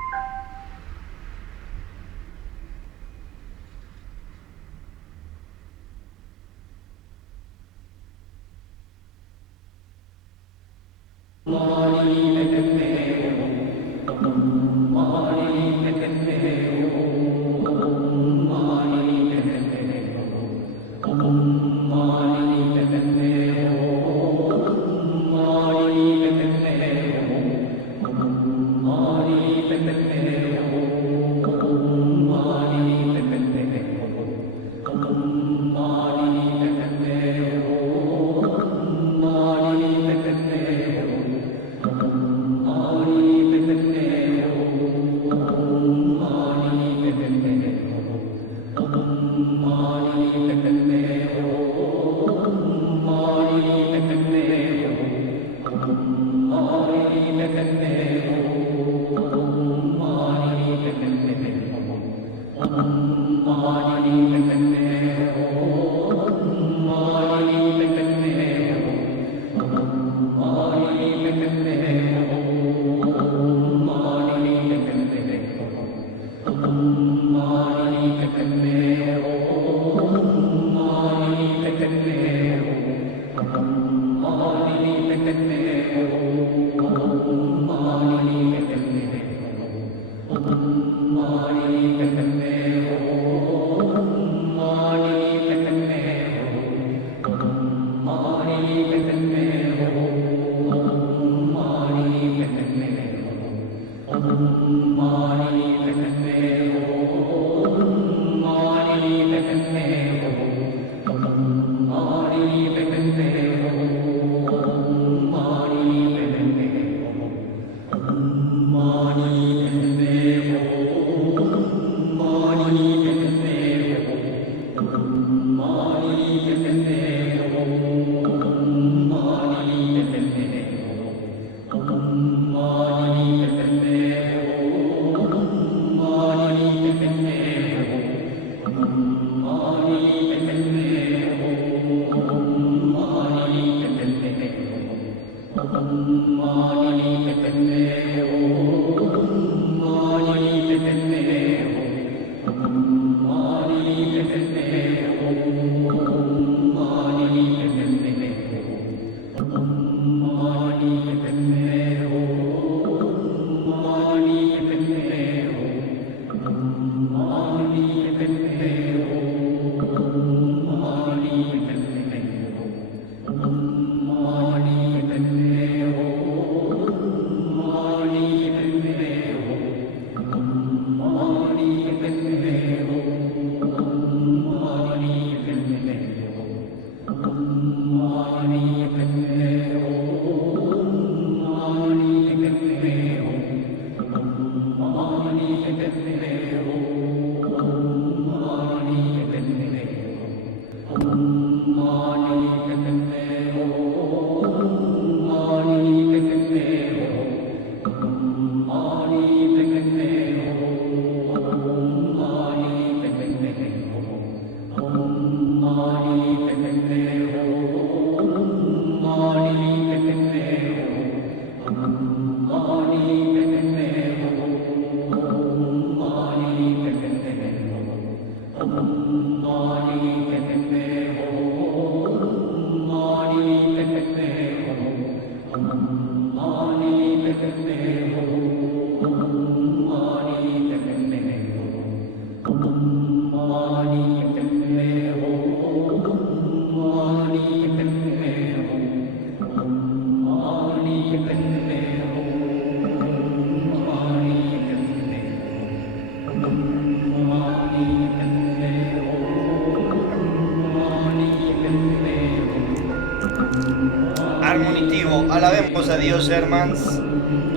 Alabemos a Dios, hermanos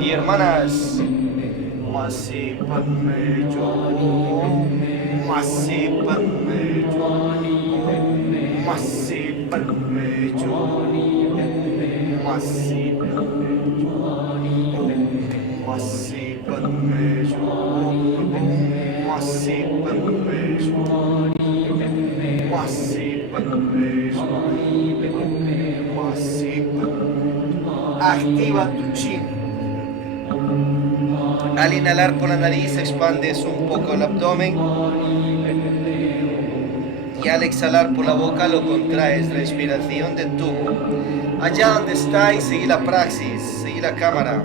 y hermanas. Masi Padme Hum, Masi Padme Hum, Masi Padme Hum, Masi Padme Hum, Masi Padme Hum, Masi Padme Hum, Masi Padme Hum, Masi Padme. Activa tu chin. Al inhalar por la nariz expandes un poco el abdomen y al exhalar por la boca lo contraes, respiración de tubo. Allá donde estáis, seguí la praxis, seguí la cámara.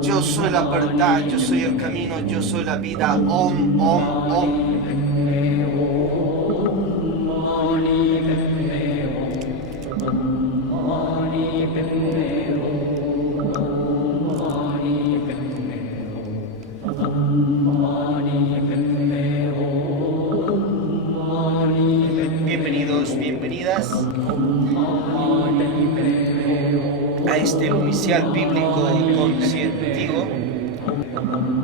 Yo soy la verdad, yo soy el camino, yo soy la vida. Om, om, om. Bienvenidos, bienvenidas a este oficial bíblico conscientivo,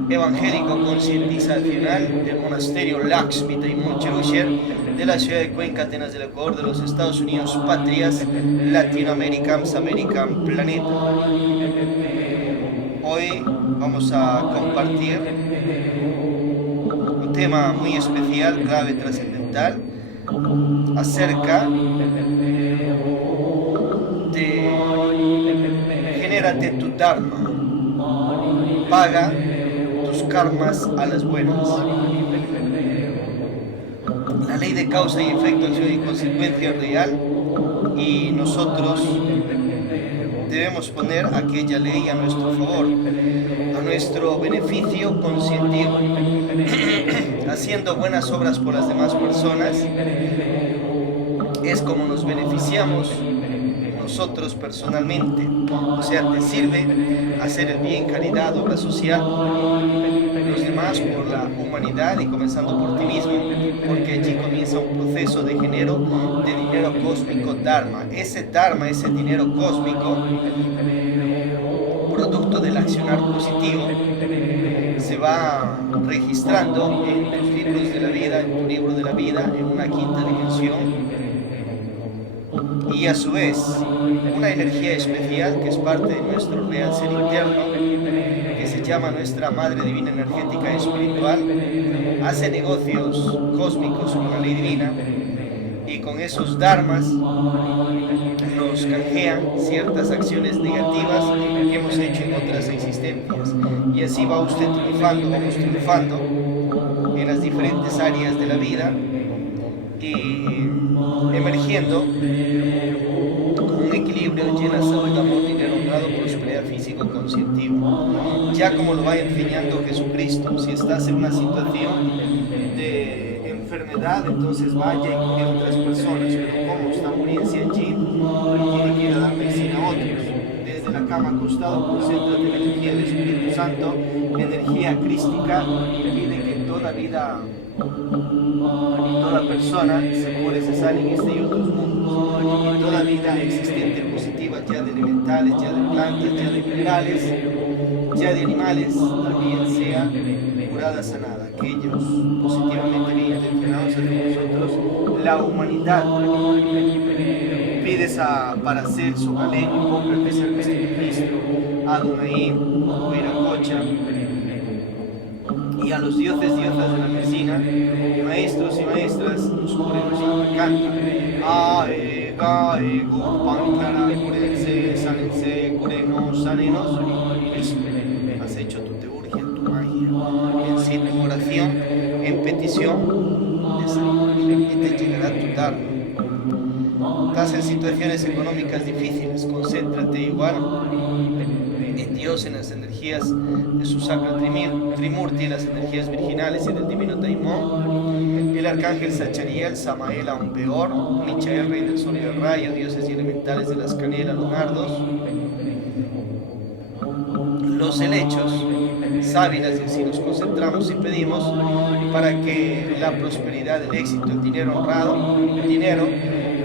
evangélico concientizacional del monasterio Lakshmi Trimurti de la ciudad de Cuenca, Atenas del Ecuador, de los Estados Unidos, patrias Latinoamérica, American Planeta. Hoy vamos a compartir un tema muy especial, grave, trascendental, acerca de genérate tu dharma, paga tus karmas a las buenas. La ley de causa y efecto, acción y consecuencia es real y nosotros debemos poner aquella ley a nuestro favor, a nuestro beneficio conscientivo, haciendo buenas obras por las demás personas. Es como nos beneficiamos nosotros personalmente, o sea, te sirve hacer el bien, caridad, obra social, los demás por la humanidad y comenzando por ti mismo, porque allí comienza un proceso de género de dinero cósmico dharma. Ese dharma, ese dinero cósmico, producto del accionar positivo, se va registrando en tus libros de la vida, en tu libro de la vida, en una quinta dimensión. Y a su vez, una energía especial que es parte de nuestro real ser interno, que se llama nuestra Madre Divina Energética Espiritual, hace negocios cósmicos con la ley divina y con esos dharmas nos canjean ciertas acciones negativas que hemos hecho en otras existencias. Y así va usted triunfando, vamos triunfando en las diferentes áreas de la vida y emergiendo con un equilibrio lleno de salud, amor, dinero, honrado, prosperidad físico, conscientivo. Ya como lo va enseñando Jesucristo, si estás en una situación de enfermedad, entonces vaya y cure a otras personas, pero como está muriendo allí, tiene que ir a dar medicina a otros. Desde la cama acostado, concéntrate en la energía del Espíritu Santo, energía crística, y pide que toda vida, toda persona se cure, se sale en este y otros mundos, y toda vida existente positiva, ya de elementales, ya de plantas, ya de minerales, ya de animales, también sea curada, sanada. Aquellos positivamente bien intencionados entre nosotros, la humanidad, pides para ser su galeno, compra que sea este ministro, Adonai, Huiracocha, y a los dioses, diosas de la medicina, maestros y maestras, nos curen, nos cantan. Ae, gae, gu, panclara, cúrense, sánense, curenos, sánenos. Listo, has hecho tu teurgia, tu magia. En sí, tu oración en petición de salud y te llegará tu dharma. Estás en situaciones económicas difíciles, concéntrate igual en Dios, en las energías de su sacra Trimurti, las energías virginales y del divino Daimon, el arcángel Sachariel, Samael, aún peor, Michael, rey del sol y del rayo, dioses y elementales de las canelas, lunardos, los helechos, sábilas, y así nos concentramos y pedimos para que la prosperidad, el éxito, el dinero honrado, el dinero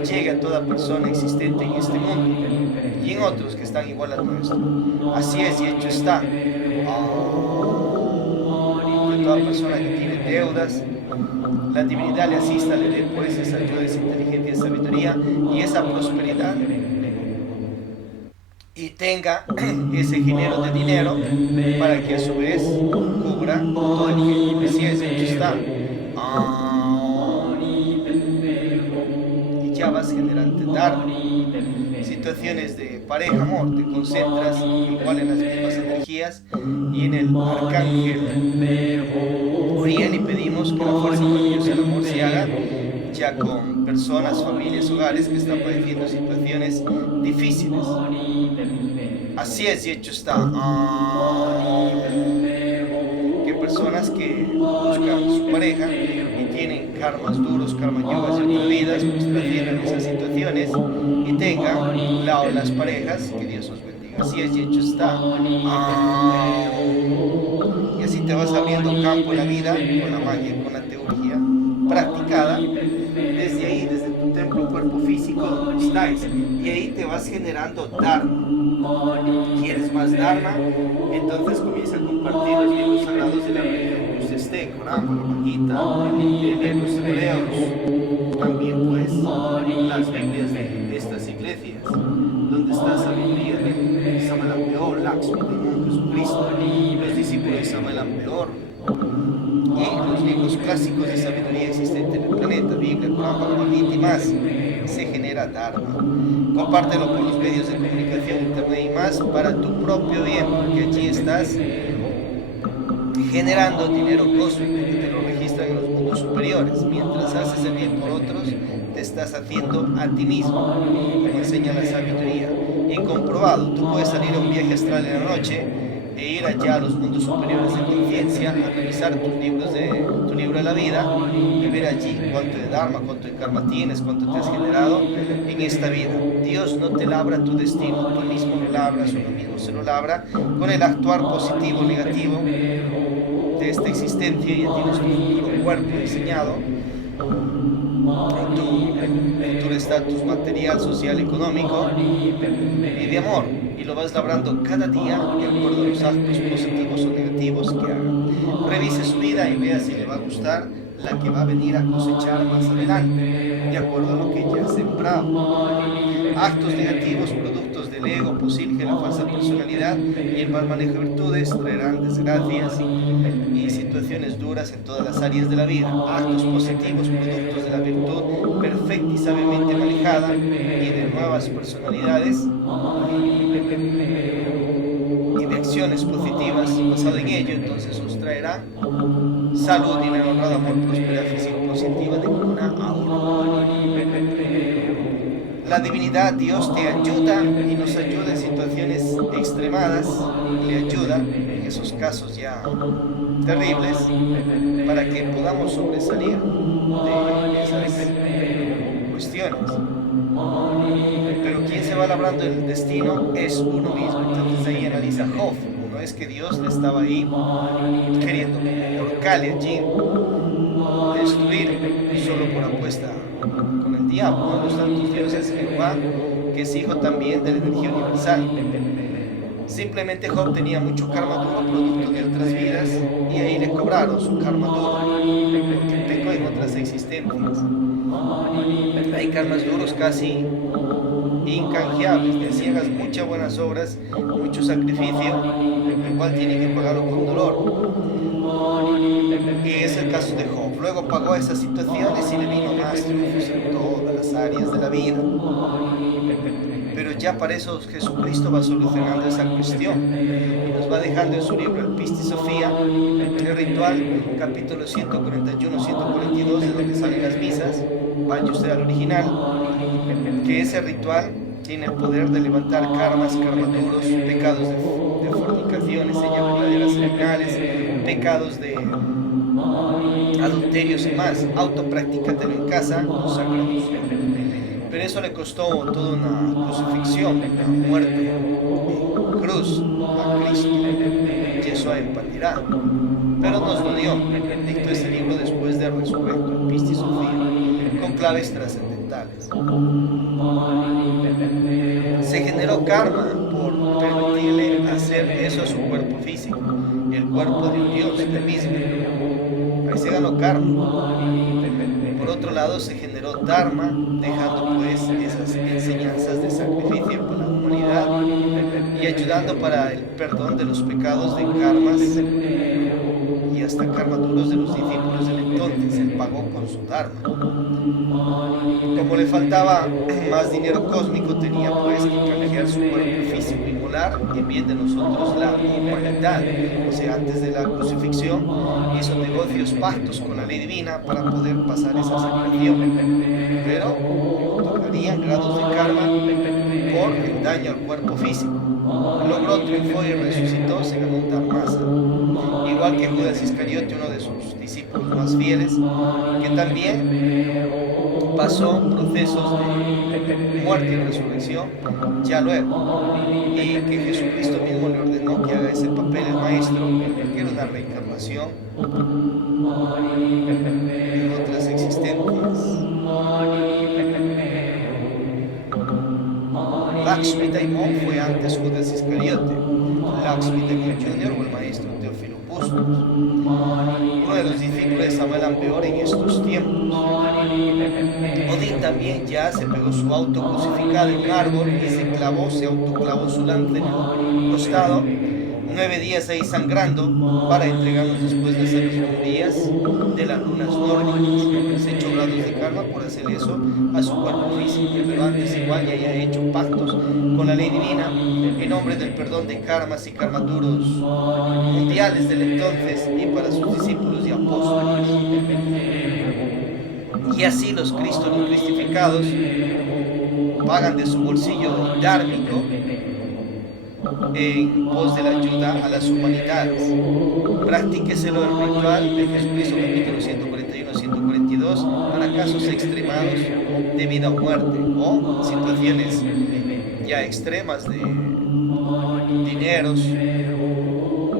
llegue a toda persona existente en este mundo y en otros que están igual al nuestro. Así es y hecho está. Que toda persona que tiene deudas, la divinidad le asista, le dé pues esa ayuda, esa inteligencia, esa sabiduría y esa prosperidad, y tenga ese género de dinero para que a su vez cubra todo el que así es hecho está. Y ya vas generando dharma. Situaciones de pareja, amor, te concentras igual en las mismas energías y en el arcángel Uriel, y pedimos que la fuerza maravillosa del amor se haga ya con personas, familias, hogares que están padeciendo situaciones difíciles. Así es y hecho está. Que personas que buscan su pareja y tienen karmas duros, karmas yogas y otras vidas, pues trasciendan esas situaciones y tengan las parejas, que Dios os bendiga. Así es y hecho está. Y así te vas abriendo campo en la vida con la magia, con la teología practicada desde ahí, desde tu templo, cuerpo físico donde estáis, y ahí te vas generando dharma. ¿Quieres más dharma? Entonces comienza a compartir los libros sagrados de la religión que usted esté, Corán, Bhagavad Gita, los hebreos, también pues las Biblias de estas iglesias, donde está sabiduría de Samuel Ampeor, Lakshmi, de Jesucristo, los discípulos de Samuel Ampeor, y los libros clásicos de sabiduría existentes en el planeta, Biblia, Corán, Bhagavad Gita y más. Se genera dharma. Compártelo por los medios de comunicación, internet y más, para tu propio bien, porque allí estás generando dinero cósmico que te lo registran en los mundos superiores. Mientras haces el bien por otros, te estás haciendo a ti mismo, como enseña la sabiduría. Y comprobado, tú puedes salir a un viaje astral en la noche e ir allá a los mundos superiores de conciencia, a revisar tu libro de la vida y ver allí cuánto de dharma, cuánto de karma tienes, cuánto te has generado en esta vida. Dios no te labra tu destino, tú mismo lo labras, uno mismo se lo labra con el actuar positivo o negativo de esta existencia. Ya tienes tu futuro cuerpo diseñado, tu futuro estatus material, social, económico y de amor, y lo vas labrando cada día de acuerdo a los actos positivos o negativos que haga. Revise su vida y vea si le va a gustar la que va a venir a cosechar más adelante, de acuerdo a lo que ya ha sembrado. Actos negativos, productos del ego, posilge, la falsa personalidad y el mal manejo de virtudes traerán desgracias y situaciones duras en todas las áreas de la vida. Actos positivos, productos de la virtud perfecta y sabiamente manejada y de nuevas personalidades y de acciones positivas basado en ello, entonces os traerá salud, dinero, honrado, amor, prosperidad física positiva de una a una. La divinidad, Dios, te ayuda y nos ayuda en situaciones extremadas, le ayuda en esos casos ya terribles para que podamos sobresalir de esas cuestiones. Pero quien se va labrando el destino es uno mismo. Entonces ahí analiza Job. No es que Dios le estaba ahí queriendo ahorcarle allí, destruir solo por apuesta con el diablo, ¿no? Los santos dioses, Jehová, que es hijo también de la energía universal. Simplemente Job tenía mucho karma duro producto de otras vidas y ahí le cobraron su karma duro porque pecó en otras existencias. Hay karmas duros casi incanjeables, te hagas muchas buenas obras, mucho sacrificio, igual tiene que pagarlo con dolor. Y es el caso de Job. Luego pagó esas situaciones y le vino más triunfos en todas las áreas de la vida. Pero ya para eso Jesucristo va solucionando esa cuestión y nos va dejando en su libro el Pistis Sophia, el ritual, capítulo 141-142, de donde salen las misas. Vaya usted al original, que ese ritual tiene el poder de levantar karmas, karmaturos, pecados de fornicaciones, eyaculaderas seminales, pecados de adulterios y más. Autopractícatelo en casa, consagrados. Pero eso le costó toda una crucifixión, una muerte en cruz a Cristo. Yeshua empandirá. Pero nos lo dio. Dictó este libro después de resuelto, el Pistis Sophia, con claves trascendentales. Se generó karma por permitirle hacer eso a su cuerpo físico, el cuerpo de un Dios, el mismo. Ahí se ganó karma. Por otro lado, se generó dharma, dejando pues esas enseñanzas de sacrificio para la humanidad y ayudando para el perdón de los pecados de karmas y hasta karmaturos de los discípulos del entonces. Él pagó con su dharma. Como le faltaba más dinero cósmico, tenía pues que canjear su cuerpo físico y molar en bien de nosotros la humanidad. O sea, antes de la crucifixión hizo negocios, pactos con la ley divina para poder pasar esa separación. Pero tocarían grados de karma por el daño al cuerpo físico. Logró, triunfó y resucitó, se ganó un dharmasa. Igual que Judas Iscariote, uno de sus discípulos más fieles, que también pasó procesos de muerte y resurrección ya luego, y que Jesucristo mismo le ordenó que haga ese papel el maestro, que era una reencarnación en otras existencias. Lakshmi Daimon fue antes Judas Iscariote, Lakshmi Daimon Jr. o el maestro Teófilo Bustos, uno de los discípulos de Samuel Ampeor en estos tiempos. Odín también ya se pegó su auto crucificado en un árbol y se autoclavó su lanza en el costado, 9 días ahí sangrando para entregarnos después de hacer los días de las lunas nórdicas. Se echó grados de karma por hacer eso a su cuerpo físico, pero antes igual ya había hecho pactos con la ley divina en nombre del perdón de karmas y karmaturos mundiales del entonces y para sus discípulos y apóstoles. Y así los Cristos, los cristificados, pagan de su bolsillo dármico en pos de la ayuda a las humanidades. Practíqueselo el ritual de Jesucristo, capítulo 141-142, para casos extremados de vida o muerte, o situaciones ya extremas de dineros,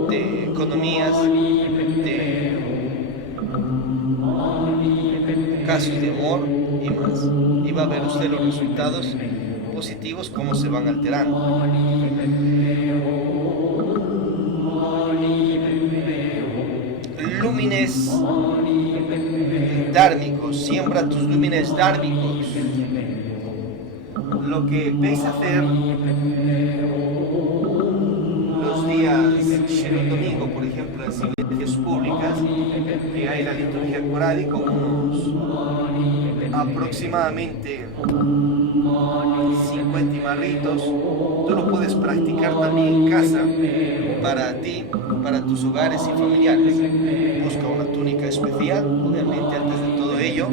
de economías, de casos de amor y más. Y va a ver usted los resultados positivos, cómo se van alterando. Lúmenes dármicos, siembra tus lúmenes dármicos. Lo que veis hacer los días el domingo, por ejemplo, en las iglesias públicas, que hay la liturgia coral y con unos aproximadamente 50 imarritos, tú lo puedes practicar también en casa, para ti, para tus hogares y familiares. Busca una túnica especial, obviamente antes de todo ello,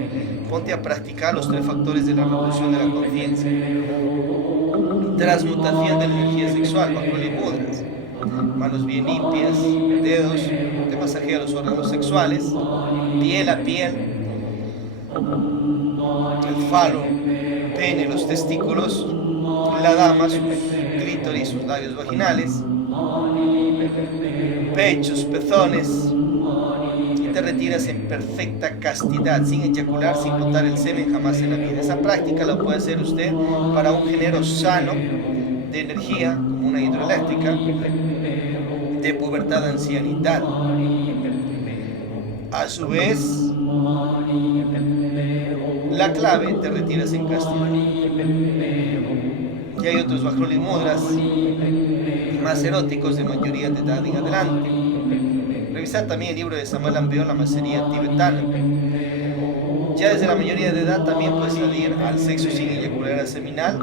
ponte a practicar los 3 factores de la revolución de la conciencia. Transmutación de la energía sexual, bajo mudras, manos bien limpias, dedos, te masajea los órganos sexuales, piel a piel, el falo, pene, los testículos, la dama, sus clítoris, sus labios vaginales, pechos, pezones, y te retiras en perfecta castidad, sin eyacular, sin botar el semen jamás en la vida. Esa práctica la puede hacer usted para un género sano de energía, como una hidroeléctrica, de pubertad, ancianidad. A su vez, la clave, te retiras en castidad. Y hay otros Bajroli Mudras más eróticos de mayoría de edad en adelante. Revisad también el libro de Samuel Ampeor, la macería tibetana. Ya desde la mayoría de edad también puedes salir al sexo sin eyacular seminal,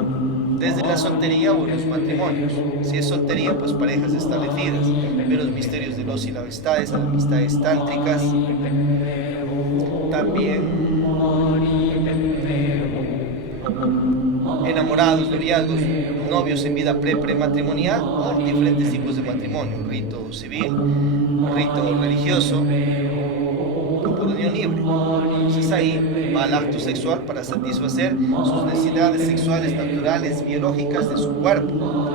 desde la soltería o los matrimonios. Si es soltería, pues parejas establecidas, ver los misterios de los y las amistades tántricas, también enamorados, noviazgos, novios en vida prematrimonial o diferentes tipos de matrimonio, rito civil, rito religioso o por unión libre. Entonces ahí va al acto sexual para satisfacer sus necesidades sexuales naturales, biológicas de su cuerpo.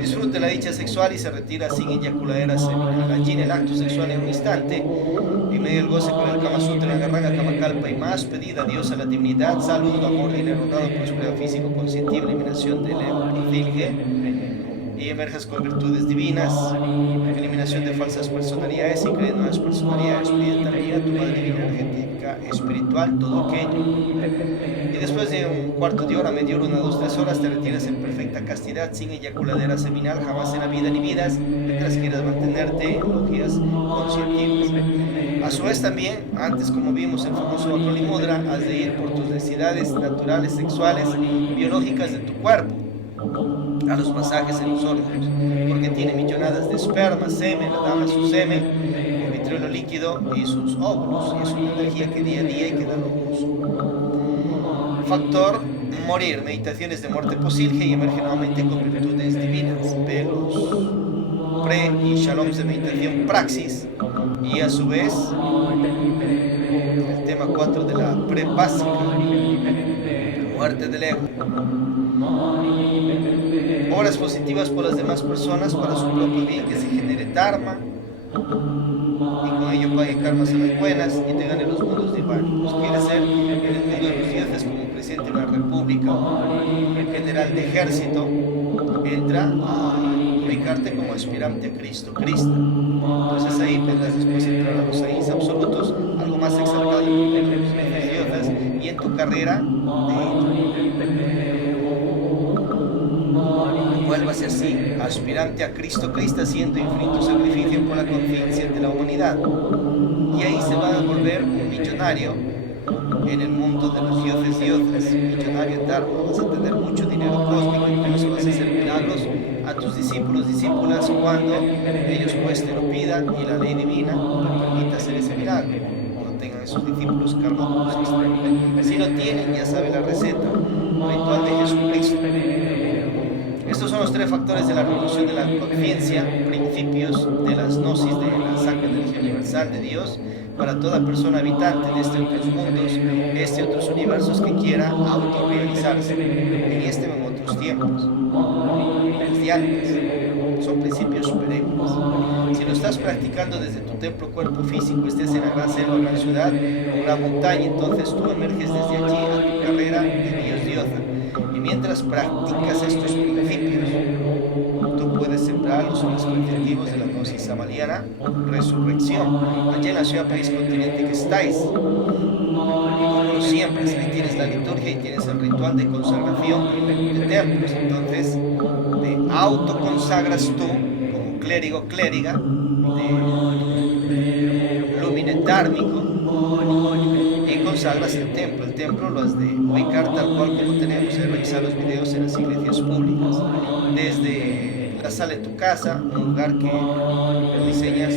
Disfruta la dicha sexual y se retira sin eyaculadera seminal. Allí en el acto sexual en un instante, en medio del goce con el Kama Sutra, la Garraga, Kamakalpa y más, pedida a Dios, a la divinidad, salud, amor, dinero, honrado, prosperidad físico, consciente, eliminación del ego, profilge, y emerjas con virtudes divinas, eliminación de falsas personalidades y crear nuevas personalidades, pide también a tu madre divina energética espiritual todo aquello. Y después de un cuarto de hora, media hora, 1, 2, 3 horas, te retiras en perfecta castidad, sin eyaculadera seminal, jamás en la vida ni vidas, mientras quieras mantenerte en logias conscientes. A su vez también, antes como vimos el famoso Bakoli Mudra, has de ir por tus necesidades naturales, sexuales, biológicas de tu cuerpo, a los masajes en los órganos, porque tiene millonadas de esperma, semen, la dama su semen, un vitriolo líquido y sus óvulos, y es una energía que día a día hay que dar uso. Factor morir, meditaciones de muerte posible y emerge nuevamente con virtudes divinas, pelos, pre y shaloms de meditación praxis, y a su vez el tema 4 de la pre básica, muerte del ego. Obras positivas por las demás personas para su propio bien, que se genere dharma y con ello pague karmas a las buenas y te gane los mundos divánicos. Quiere ser en el mundo de los dioses como presidente de una república, general de ejército, entra a ubicarte como aspirante a Cristo, Krishna. Entonces ahí podrás después entrar a los ahís absolutos, algo más exaltado en los dioses, y en tu carrera vuélvase así, aspirante a Cristo, haciendo infinito sacrificio por la conciencia de la humanidad. Y ahí se va a volver un millonario en el mundo de los dioses y dioses, millonario en Dharma. Vas a tener mucho dinero cósmico y con eso vas a hacer milagros a tus discípulos, discípulas, cuando ellos pues te lo pidan y la ley divina te permita hacer ese milagro. Cuando tengan esos discípulos karma. Si lo tienen, ya sabe la receta, ritual de Jesucristo. Estos son los tres factores de la revolución de la conciencia, principios de las gnosis de la Sacra Energía Universal de Dios para toda persona habitante de este otros mundos, otros universos que quiera autorrealizarse en este o en otros tiempos. Desde antes, son principios perennes. Si lo estás practicando desde tu templo cuerpo físico, estés en la gran selva, gran ciudad o gran montaña, entonces tú emerges desde allí a tu carrera de Dios diosa. Y mientras practicas estos principios, tú puedes sembrarlos en los objetivos de la gnosis samaliana, resurrección, allá en la ciudad, país, continente que estáis. Y como lo siembras, ahí tienes la liturgia y tienes el ritual de consagración de templos. Entonces, te autoconsagras tú como clérigo, clériga, de lumine dármico, y consagras el templo. El templo lo has de ubicar tal cual como tenemos, revisar los videos en las iglesias públicas, desde la sala de tu casa, un lugar que diseñas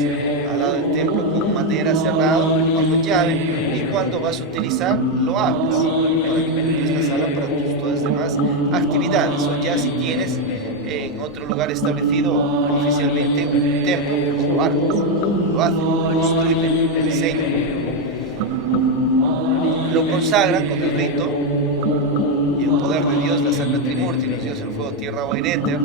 al lado del templo con madera cerrado o con llave, y cuando vas a utilizar lo abres para que ocupes la sala para tus todas las demás actividades. O ya si tienes en otro lugar establecido oficialmente un templo, pues lo armas, lo hacen, lo construyen, lo diseñan, lo consagran con el rito y el poder de Dios, la Sacra Trimurti, los dioses del fuego, tierra, o aire, éter,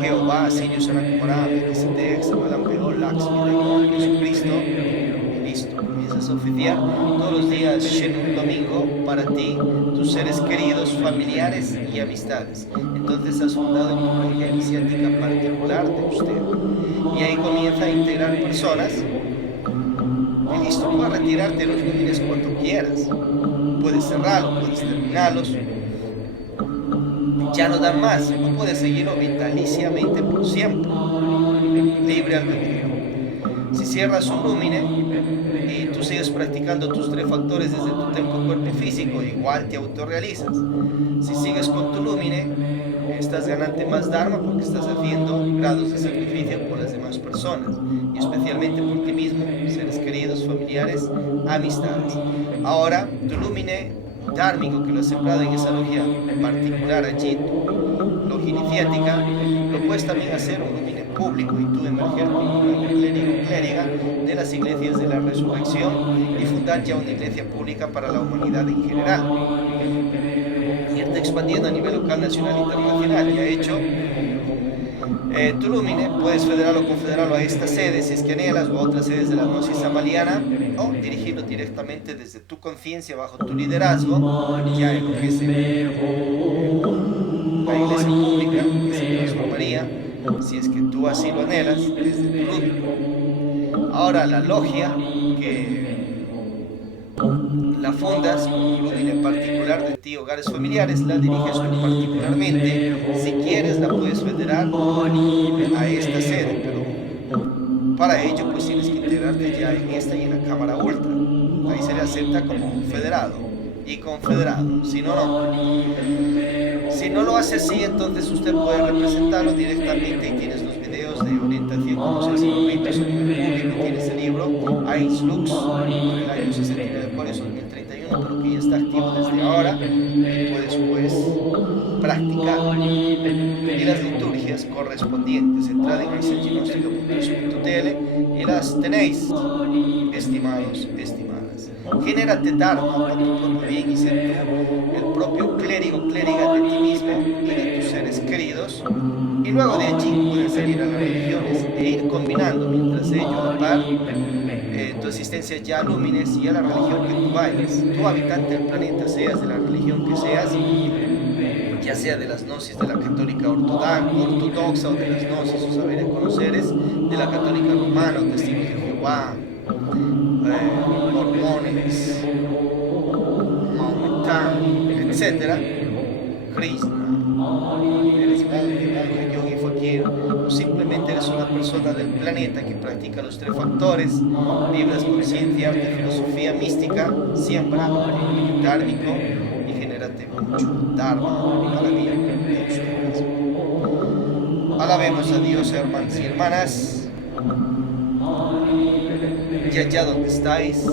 Jehová, Sirio, Sanakumara, Melquisedec, Samalampeol, Laxmi, Jesucristo, y listo. Comienzas a oficiar todos los días, Shenun, domingo, para ti, tus seres queridos, familiares y amistades. Entonces has fundado tu comunidad iniciática particular de usted. Y ahí comienza a integrar personas. Y listo, puedes retirarte los números cuando quieras. Puedes cerrarlos, puedes terminarlos. Ya no dan más, no puedes seguirlo vitaliciamente por siempre. Libre albedrío. Si cierras un número y tú sigues practicando tus tres factores desde tu templo cuerpo físico, igual te autorrealizas. Si sigues con tu número estás ganando más Dharma porque estás haciendo grados de sacrificio por las demás personas y especialmente por ti mismo, seres queridos, familiares, amistades. Ahora, tu lumine dármico que lo has sembrado en esa logia particular allí, tu logia iniciática, lo puedes también hacer un lumine público y tú emerger como un clérigo clériga de las iglesias de la resurrección y fundar ya una iglesia pública para la humanidad en general. Irte expandiendo a nivel local, nacional e internacional. Ya hecho tu lumine, puedes federarlo o confederarlo a esta sede si es que anhelas, o a otras sedes de la gnosis samaliana, o dirigirlo directamente desde tu conciencia bajo tu liderazgo, ya en lo que es la iglesia pública que se transformaría, si es que tú así lo anhelas, desde tu lumine. Ahora la logia que la fundas con un lumine particular de ti, hogares familiares, la diriges tú particularmente. Si quieres la puedes federar a esta sede, pero para ello pues tienes que integrarte ya en esta y en la Cámara Ultra. Ahí se le acepta como federado y confederado, si no, no. Si no lo hace así, entonces usted puede representarlo directamente y tienes los videos de orientación como se hacen los ritos a nivel público, tienes el libro Ais Lux por el año 69 de Acuarios 2031, pero que ya está activo desde ahora y puedes pues practicar. Y las liturgias correspondientes, entrad en aisenginóstico.es.tl y las tenéis, estimados, estimadas. Genérate Dharma para tu propio bien y ser tú el propio clérigo, clériga de ti mismo y de tus seres queridos. Y luego de allí puedes salir a las religiones e ir combinando mientras ello a la par tu existencia ya lumines y a la religión que tú vayas. Tú habitante del planeta, seas de la religión que seas, ya sea de las gnosis de la católica ortodoxa o de las gnosis o saberes conoceres de la católica romana o testigos de Jehová, mormones, maometán, etc. Krishna, eres monje, yogi, fakir, o simplemente eres una persona del planeta que practica los tres factores, vibras conciencia, arte, filosofía mística, siembra un dármico y genérate mucho Dharma para bien de ustedes. Alabemos a Dios, hermanos y hermanas. Y allá donde estáis,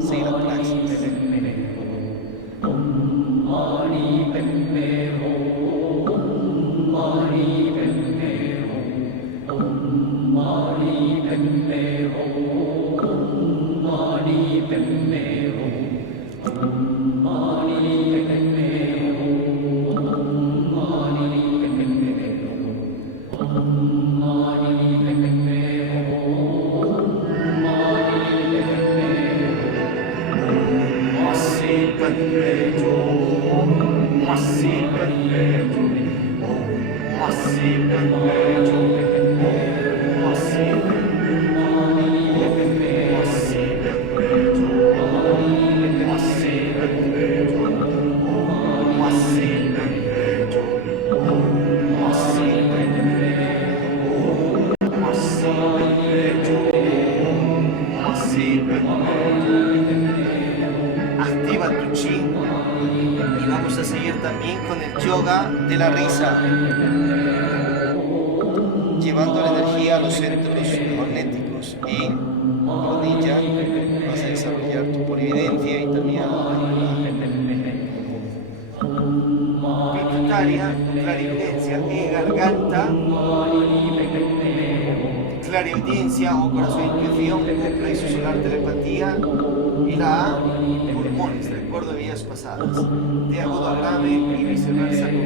sigue la praxis. Activa tu chi y vamos a seguir también con el yoga de la risa, llevando la energía a los centros magnéticos y rodilla vas a desarrollar tu polividencia y también pituitaria, clarividencia y garganta, clarividencia o corazón intuición, o plexo solar telepatía, y la A, pulmones, recuerdo de vidas pasadas, de agudo a grave y viceversa con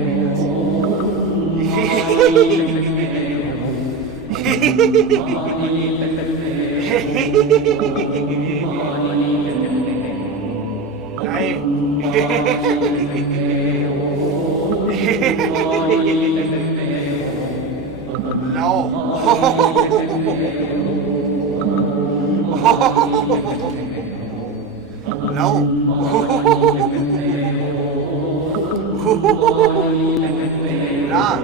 la E. La O. La O. La A.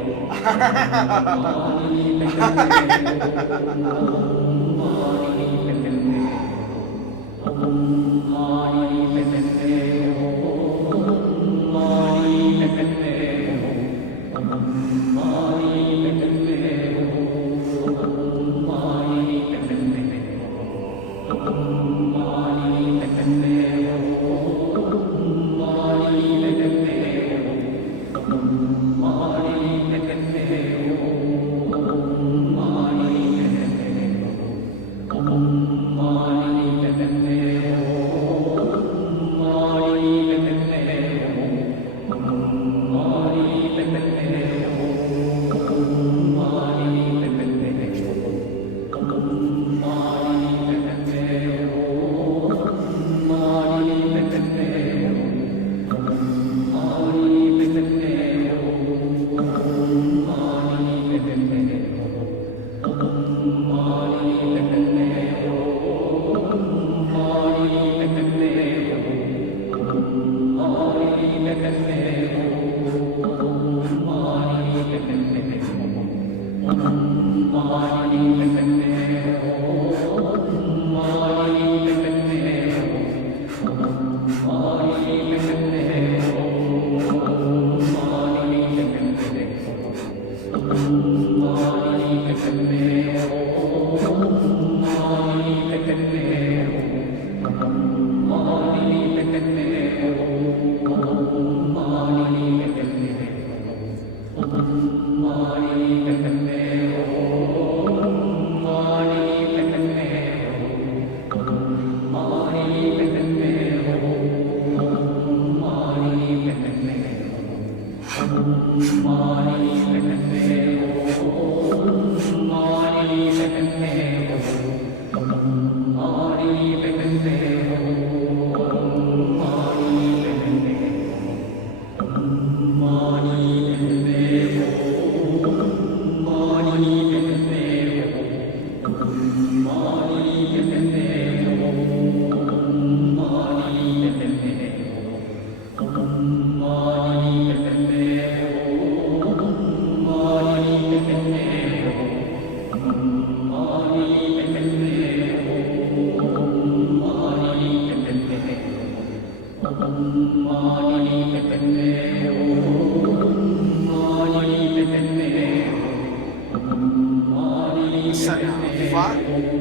Sana Fa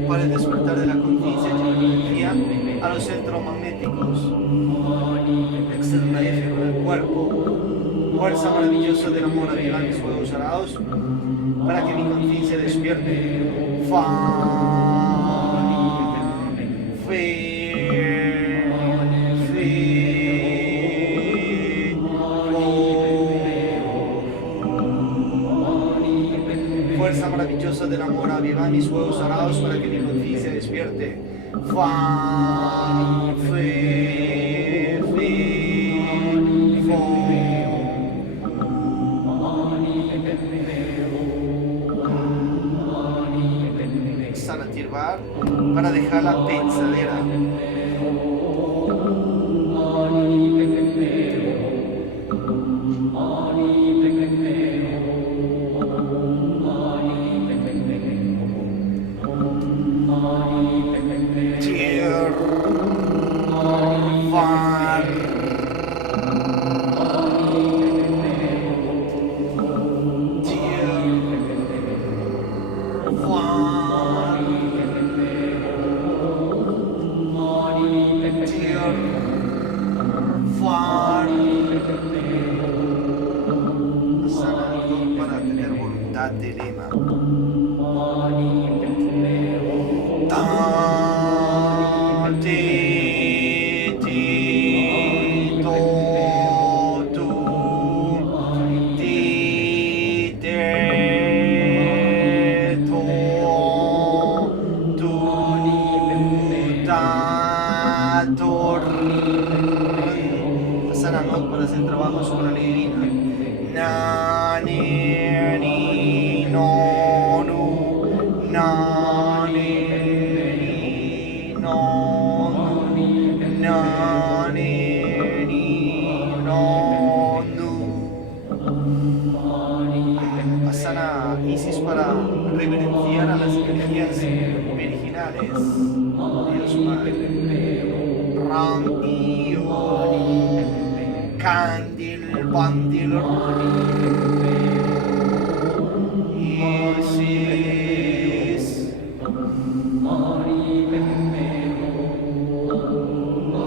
para el despertar de la conciencia y energía a los centros magnéticos externa y efímero del cuerpo. Fuerza maravillosa del amor aviva mis fuegos sagrados para que mi conciencia despierte. Fa, fe, fuerza maravillosa del amor aviva mis fuegos sagrados para que mi conciencia despierte. Fa, fe, fo. Sanatirvar para dejar la pensadera. Para tener voluntad de lema. Para hacer trabajo sobre la ley divina. Na, ni, ni, no, nu, na, ni, no, nu, na, ni, no, nu. Asana Isis para reverenciar a las energías originales. Dios Padre. Ram y Candil, Bandil, Isis.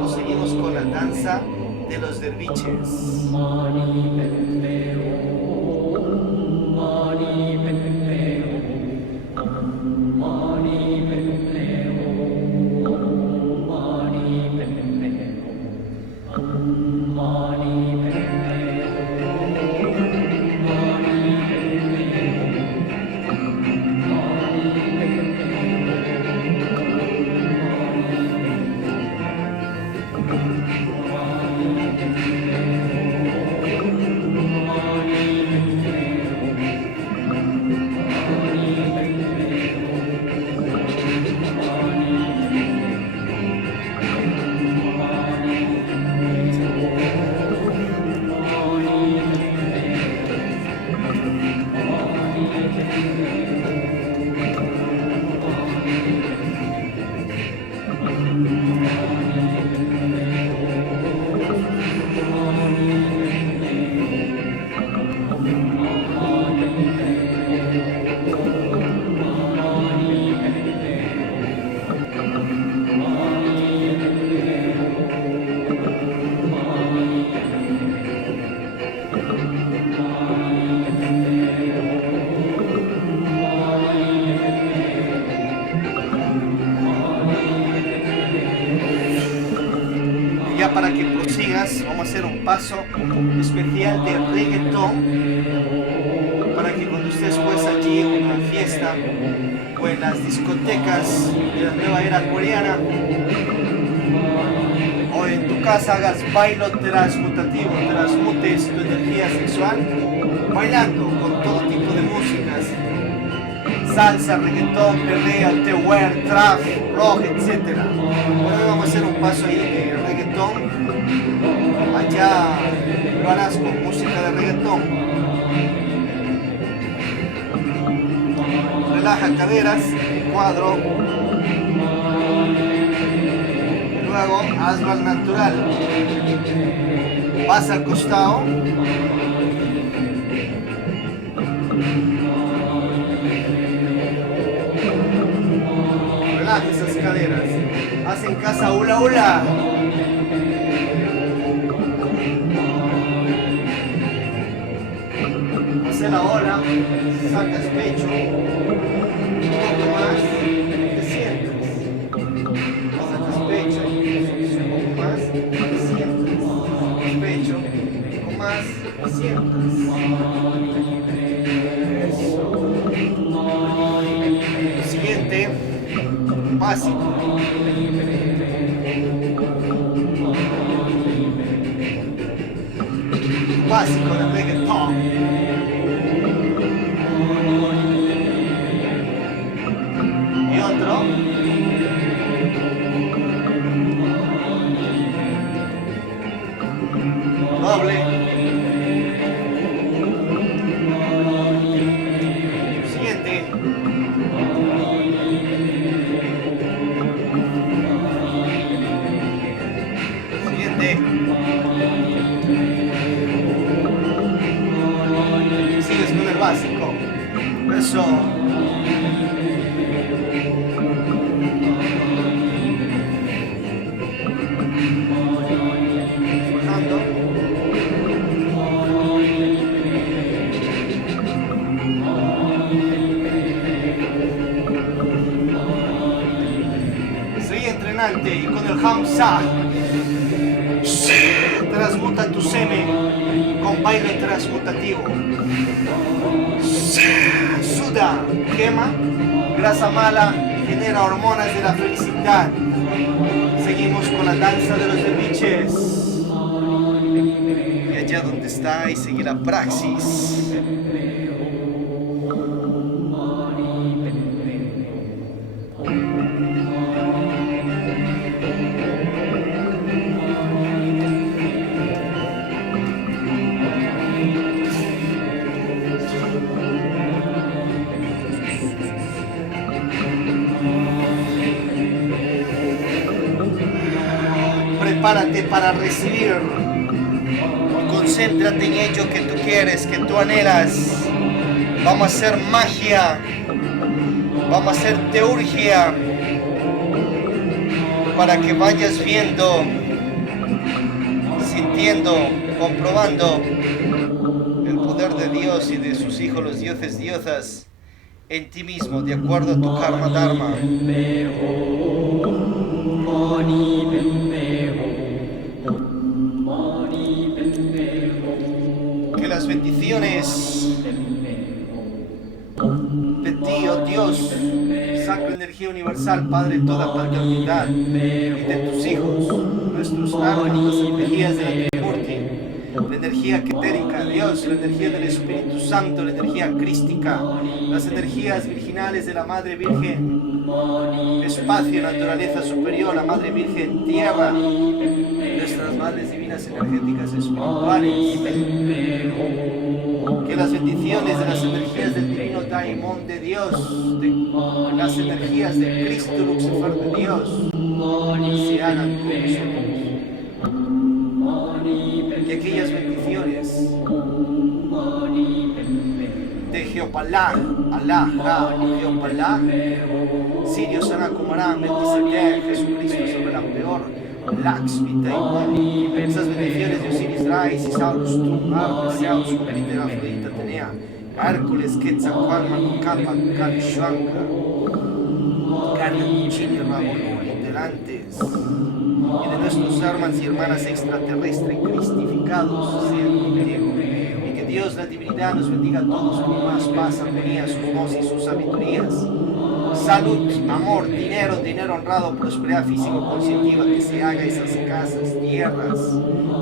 Seguimos con la danza de los derviches. para que prosigas, vamos a hacer un paso especial de reggaetón, para que cuando estés pues allí en una fiesta o en las discotecas de la nueva era coreana, o en tu casa hagas bailo transmutativo, transmutes tu energía sexual, bailando con todo tipo de músicas, salsa, reggaetón, perreo, tewer, trap, rock, etc. Ahora vamos a hacer un paso ahí de reggaetón. Allá lo harás con música de reggaetón. Relaja caderas, cuadro. Luego hazlo al natural. Vas al costado. Relaja esas caderas. Haz en casa hula hula. Hace la ola, sacas pecho, un poco más, te sientas. Sacas pecho, un poco más, te sientas. Pecho, un poco más, te sientas. Eso. Siguiente, básico. Básico de reggaetón. Y otro. Doble. Siguiente. Siguiente. Sigues con el básico. Eso. Bajando. Seguí entrenante y con el Hamza. Transmuta tu semen con baile transmutativo. Suda, quema, grasa mala y genera hormonas de la felicidad. Seguimos con la danza de los derviches. Y allá donde está y sigue la praxis. Prepárate para recibir. Concéntrate en ello que tú quieres, que tú anhelas. Vamos a hacer magia. Vamos a hacer teurgia. Para que vayas viendo, sintiendo, comprobando el poder de Dios y de sus hijos, los dioses, diosas, en ti mismo, de acuerdo a tu karma dharma. Que las bendiciones de ti, oh Dios, Sacra Energía Universal, Padre de toda paternidad, y de tus hijos, nuestros árboles, las energías de la Trimurti, la energía ketérica, Dios, la energía del Espíritu Santo, la energía crística, las energías virginales de la Madre Virgen, espacio, naturaleza superior, la Madre Virgen, tierra, nuestras madres divinas energéticas espirituales. Que las bendiciones de las energías del divino Daimon de Dios, de las energías de Cristo Lucifer de Dios, se hagan con nosotros. Que aquellas bendiciones de Jeopalá, Alá, Ra, Jeopalá, Sirio, Sanakumarán, Melquisedec, Jesucristo, Soberano Peor, Lakshmi, Daimon, esas bendiciones de Osiris, Ra, Isis, Horus, Tum, Ar, Zeus, Júpiter, Afrodita, Atenea, Hércules, Quetzalcóatl, Macucapa, Kalishwanga, Karna, Chini, Ramón, tripulantes y de nuestros hermanos y hermanas extraterrestres cristificados sean contigo. Y que Dios, la divinidad, nos bendiga a todos con más paz, armonía, sus dones y sus sabidurías. Salud, amor, dinero honrado, prosperidad físico-conscientiva, que se haga esas casas, tierras,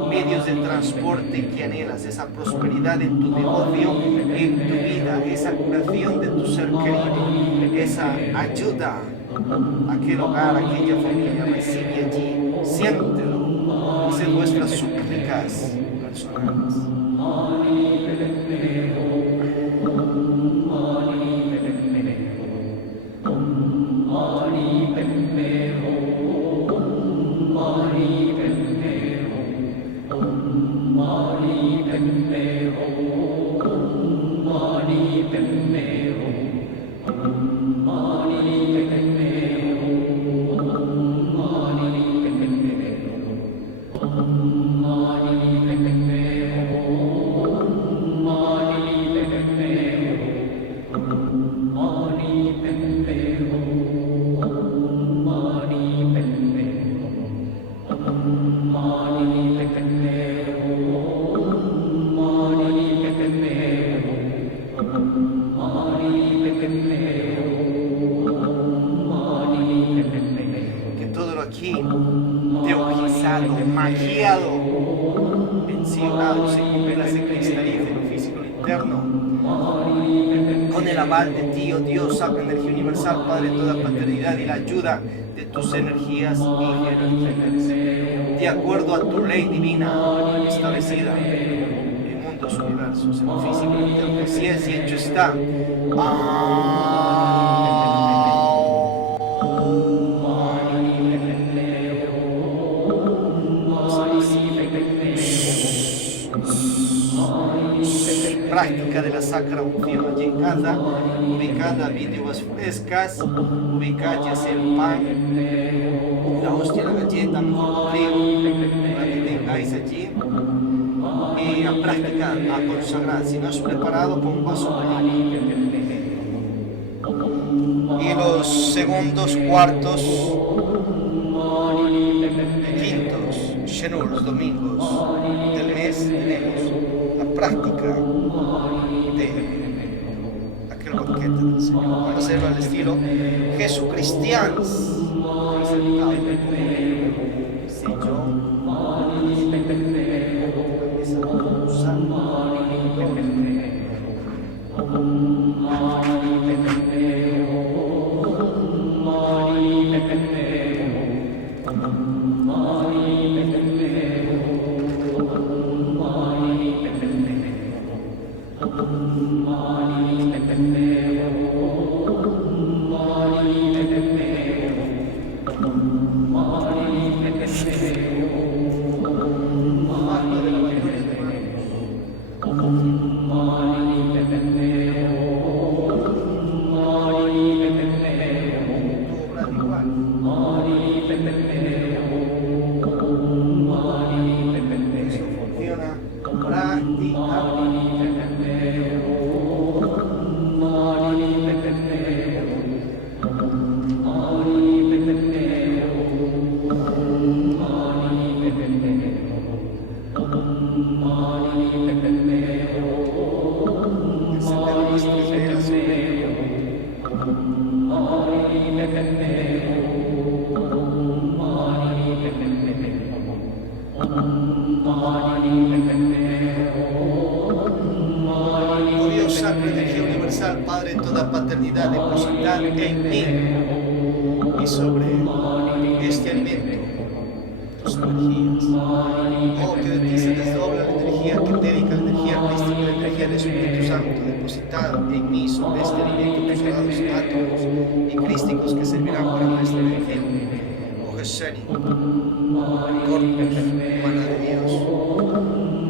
medios de transporte que anhelas, esa prosperidad en tu negocio, en tu vida, esa curación de tu ser querido, esa ayuda a aquel hogar, a aquella familia, recibe allí, siéntelo, hacen nuestras súplicas personales. Que todo lo aquí teorizado, magiado, ensignado, se cumpla, se cristalice en lo físico, en lo interno, con el aval de ti, oh Dios, Sacra Energía Universal, Padre de toda paternidad, y la ayuda de tus energías y jerarquías, de acuerdo a tu ley divina establecida en mundos, universos, en lo físico, en lo interno. Así es y hecho está. Práctica de la sacra unción allí en casa, ubicada vídeos frescas, ubicad ya sea el pan, la hostia, la galleta, mejor trigo, para que tengáis allí, y a practicar, a consagrar. Si no es preparado, con un vaso de agua. Y los segundos, cuartos, quintos, Shenur, los domingos del mes, tenemos la práctica de aquel banquete del Señor. Vamos a hacerlo al estilo Jesucristians. Oh Dios, Sacra Energía Universal, Padre de toda paternidad, depositad en mí y sobre este alimento tus energías. Oh, que de ti se desdobla la energía ketérica, la energía crística, la energía del Espíritu Santo, depositada en mí sobre este alimento tus sagrados átomos y crísticos que servirán para nuestra energía. Oh Geseni, Corpus, Humana de Dios.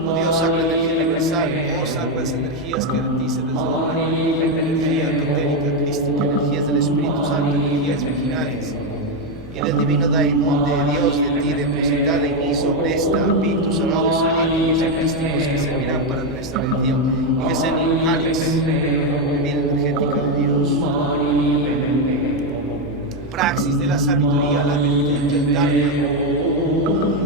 Oh Dios, Sacra Energía Universal, oh sacras energías que de ti se desdoblan, energía ketérica, crística, energías del Espíritu Santo, energías virginales, y del divino daimon de Dios de ti depositada en mí sobre esta, tus sagrados átomos y crísticos que servirán para nuestra redención, y que sean Alex, bebida energética de Dios. praxis de la sabiduría, la virtud y el Dharma,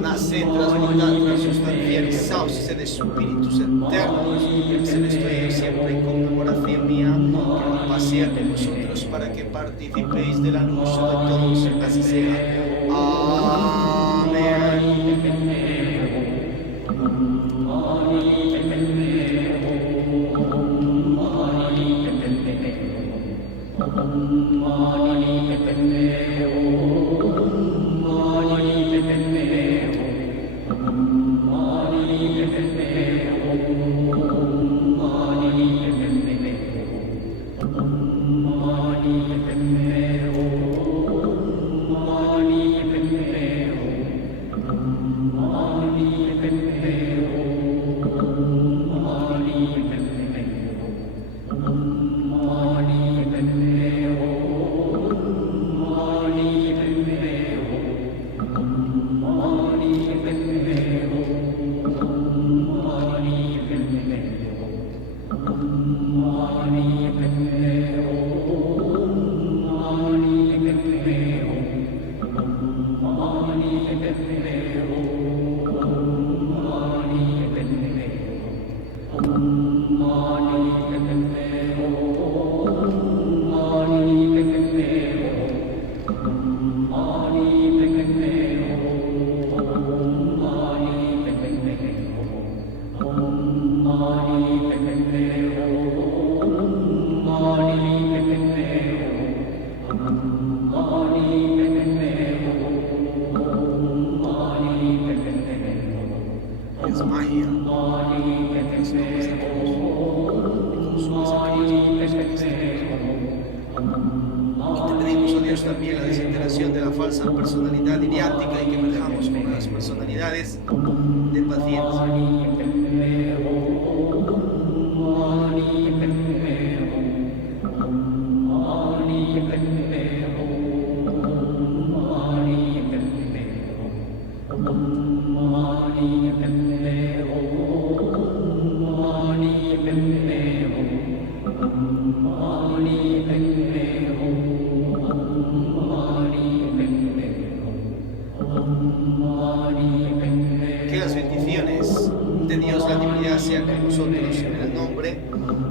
nace transsustancializados en espíritus eternos, se les estoy siempre en conmemoración mía, que la paz sea con vosotros para que participéis de la luz de todos, así sea. Amén. Es magia. Y te pedimos, oh Dios, también la desintegración de la falsa personalidad ideática y que emerjamos con nuevas personalidades de paciencia. Que las bendiciones de Dios, la divinidad, sean con nosotros en el nombre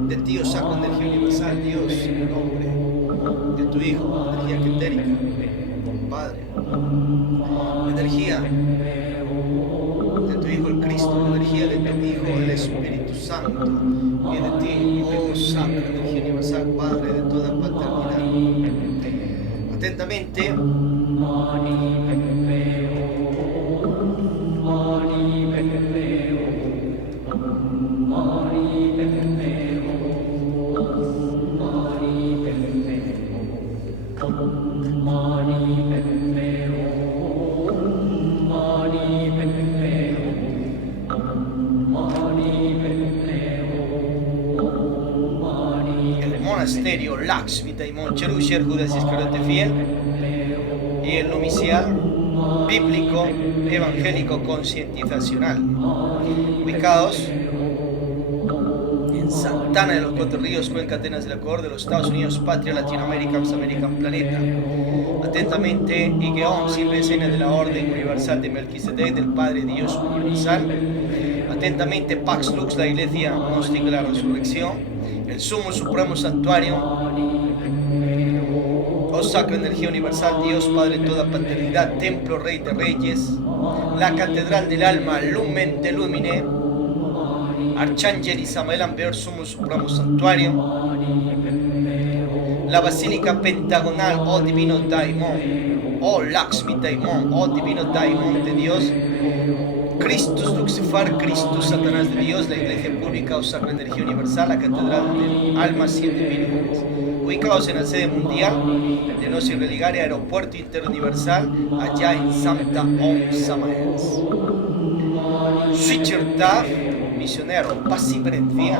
de Dios, Sacra Energía Universal, Dios, en el nombre de tu Hijo, energía quetérica, Padre, energía de tu Hijo el Cristo, energía de tu Hijo el Espíritu Santo, y de ti, oh Sacra Energía Universal, Padre de toda paternidad. Atentamente, el monasterio Lakshmi Daimon Cherusher, Judas Iscariote fiel, y el novicial bíblico evangélico concientizacional, ubicados en Santana de los Cuatro Ríos, Cuenca, Atenas del Ecuador, de los Estados Unidos, Patria, Latinoamérica, American Planeta. Atentamente, Igeom, Silve Escena de la Orden Universal de Melquisedec, del Padre Dios Universal. Atentamente, Pax Lux, la Iglesia Gnóstica de la Resurrección, el Sumo Supremo Santuario, oh Sacra Energía Universal, Dios Padre de toda paternidad, Templo Rey de Reyes, la Catedral del Alma, Lumen de Lumine, Arcángel Isamael Ambeor, Sumo Supremo Santuario, la Basílica Pentagonal, oh Divino Daimon, oh Lakshmi Daimon, oh Divino Daimon de Dios, Christus Lucifer, Christus Satanás de Dios, la Iglesia Pública, o Sacra Energía Universal, la Catedral del Alma, 7 vírgenes, ubicados en la sede mundial de Gnosis Religaria, Aeropuerto Interuniversal, allá en Santa Om Samaels. Switcher Tav, misionero, paz y beneficencia.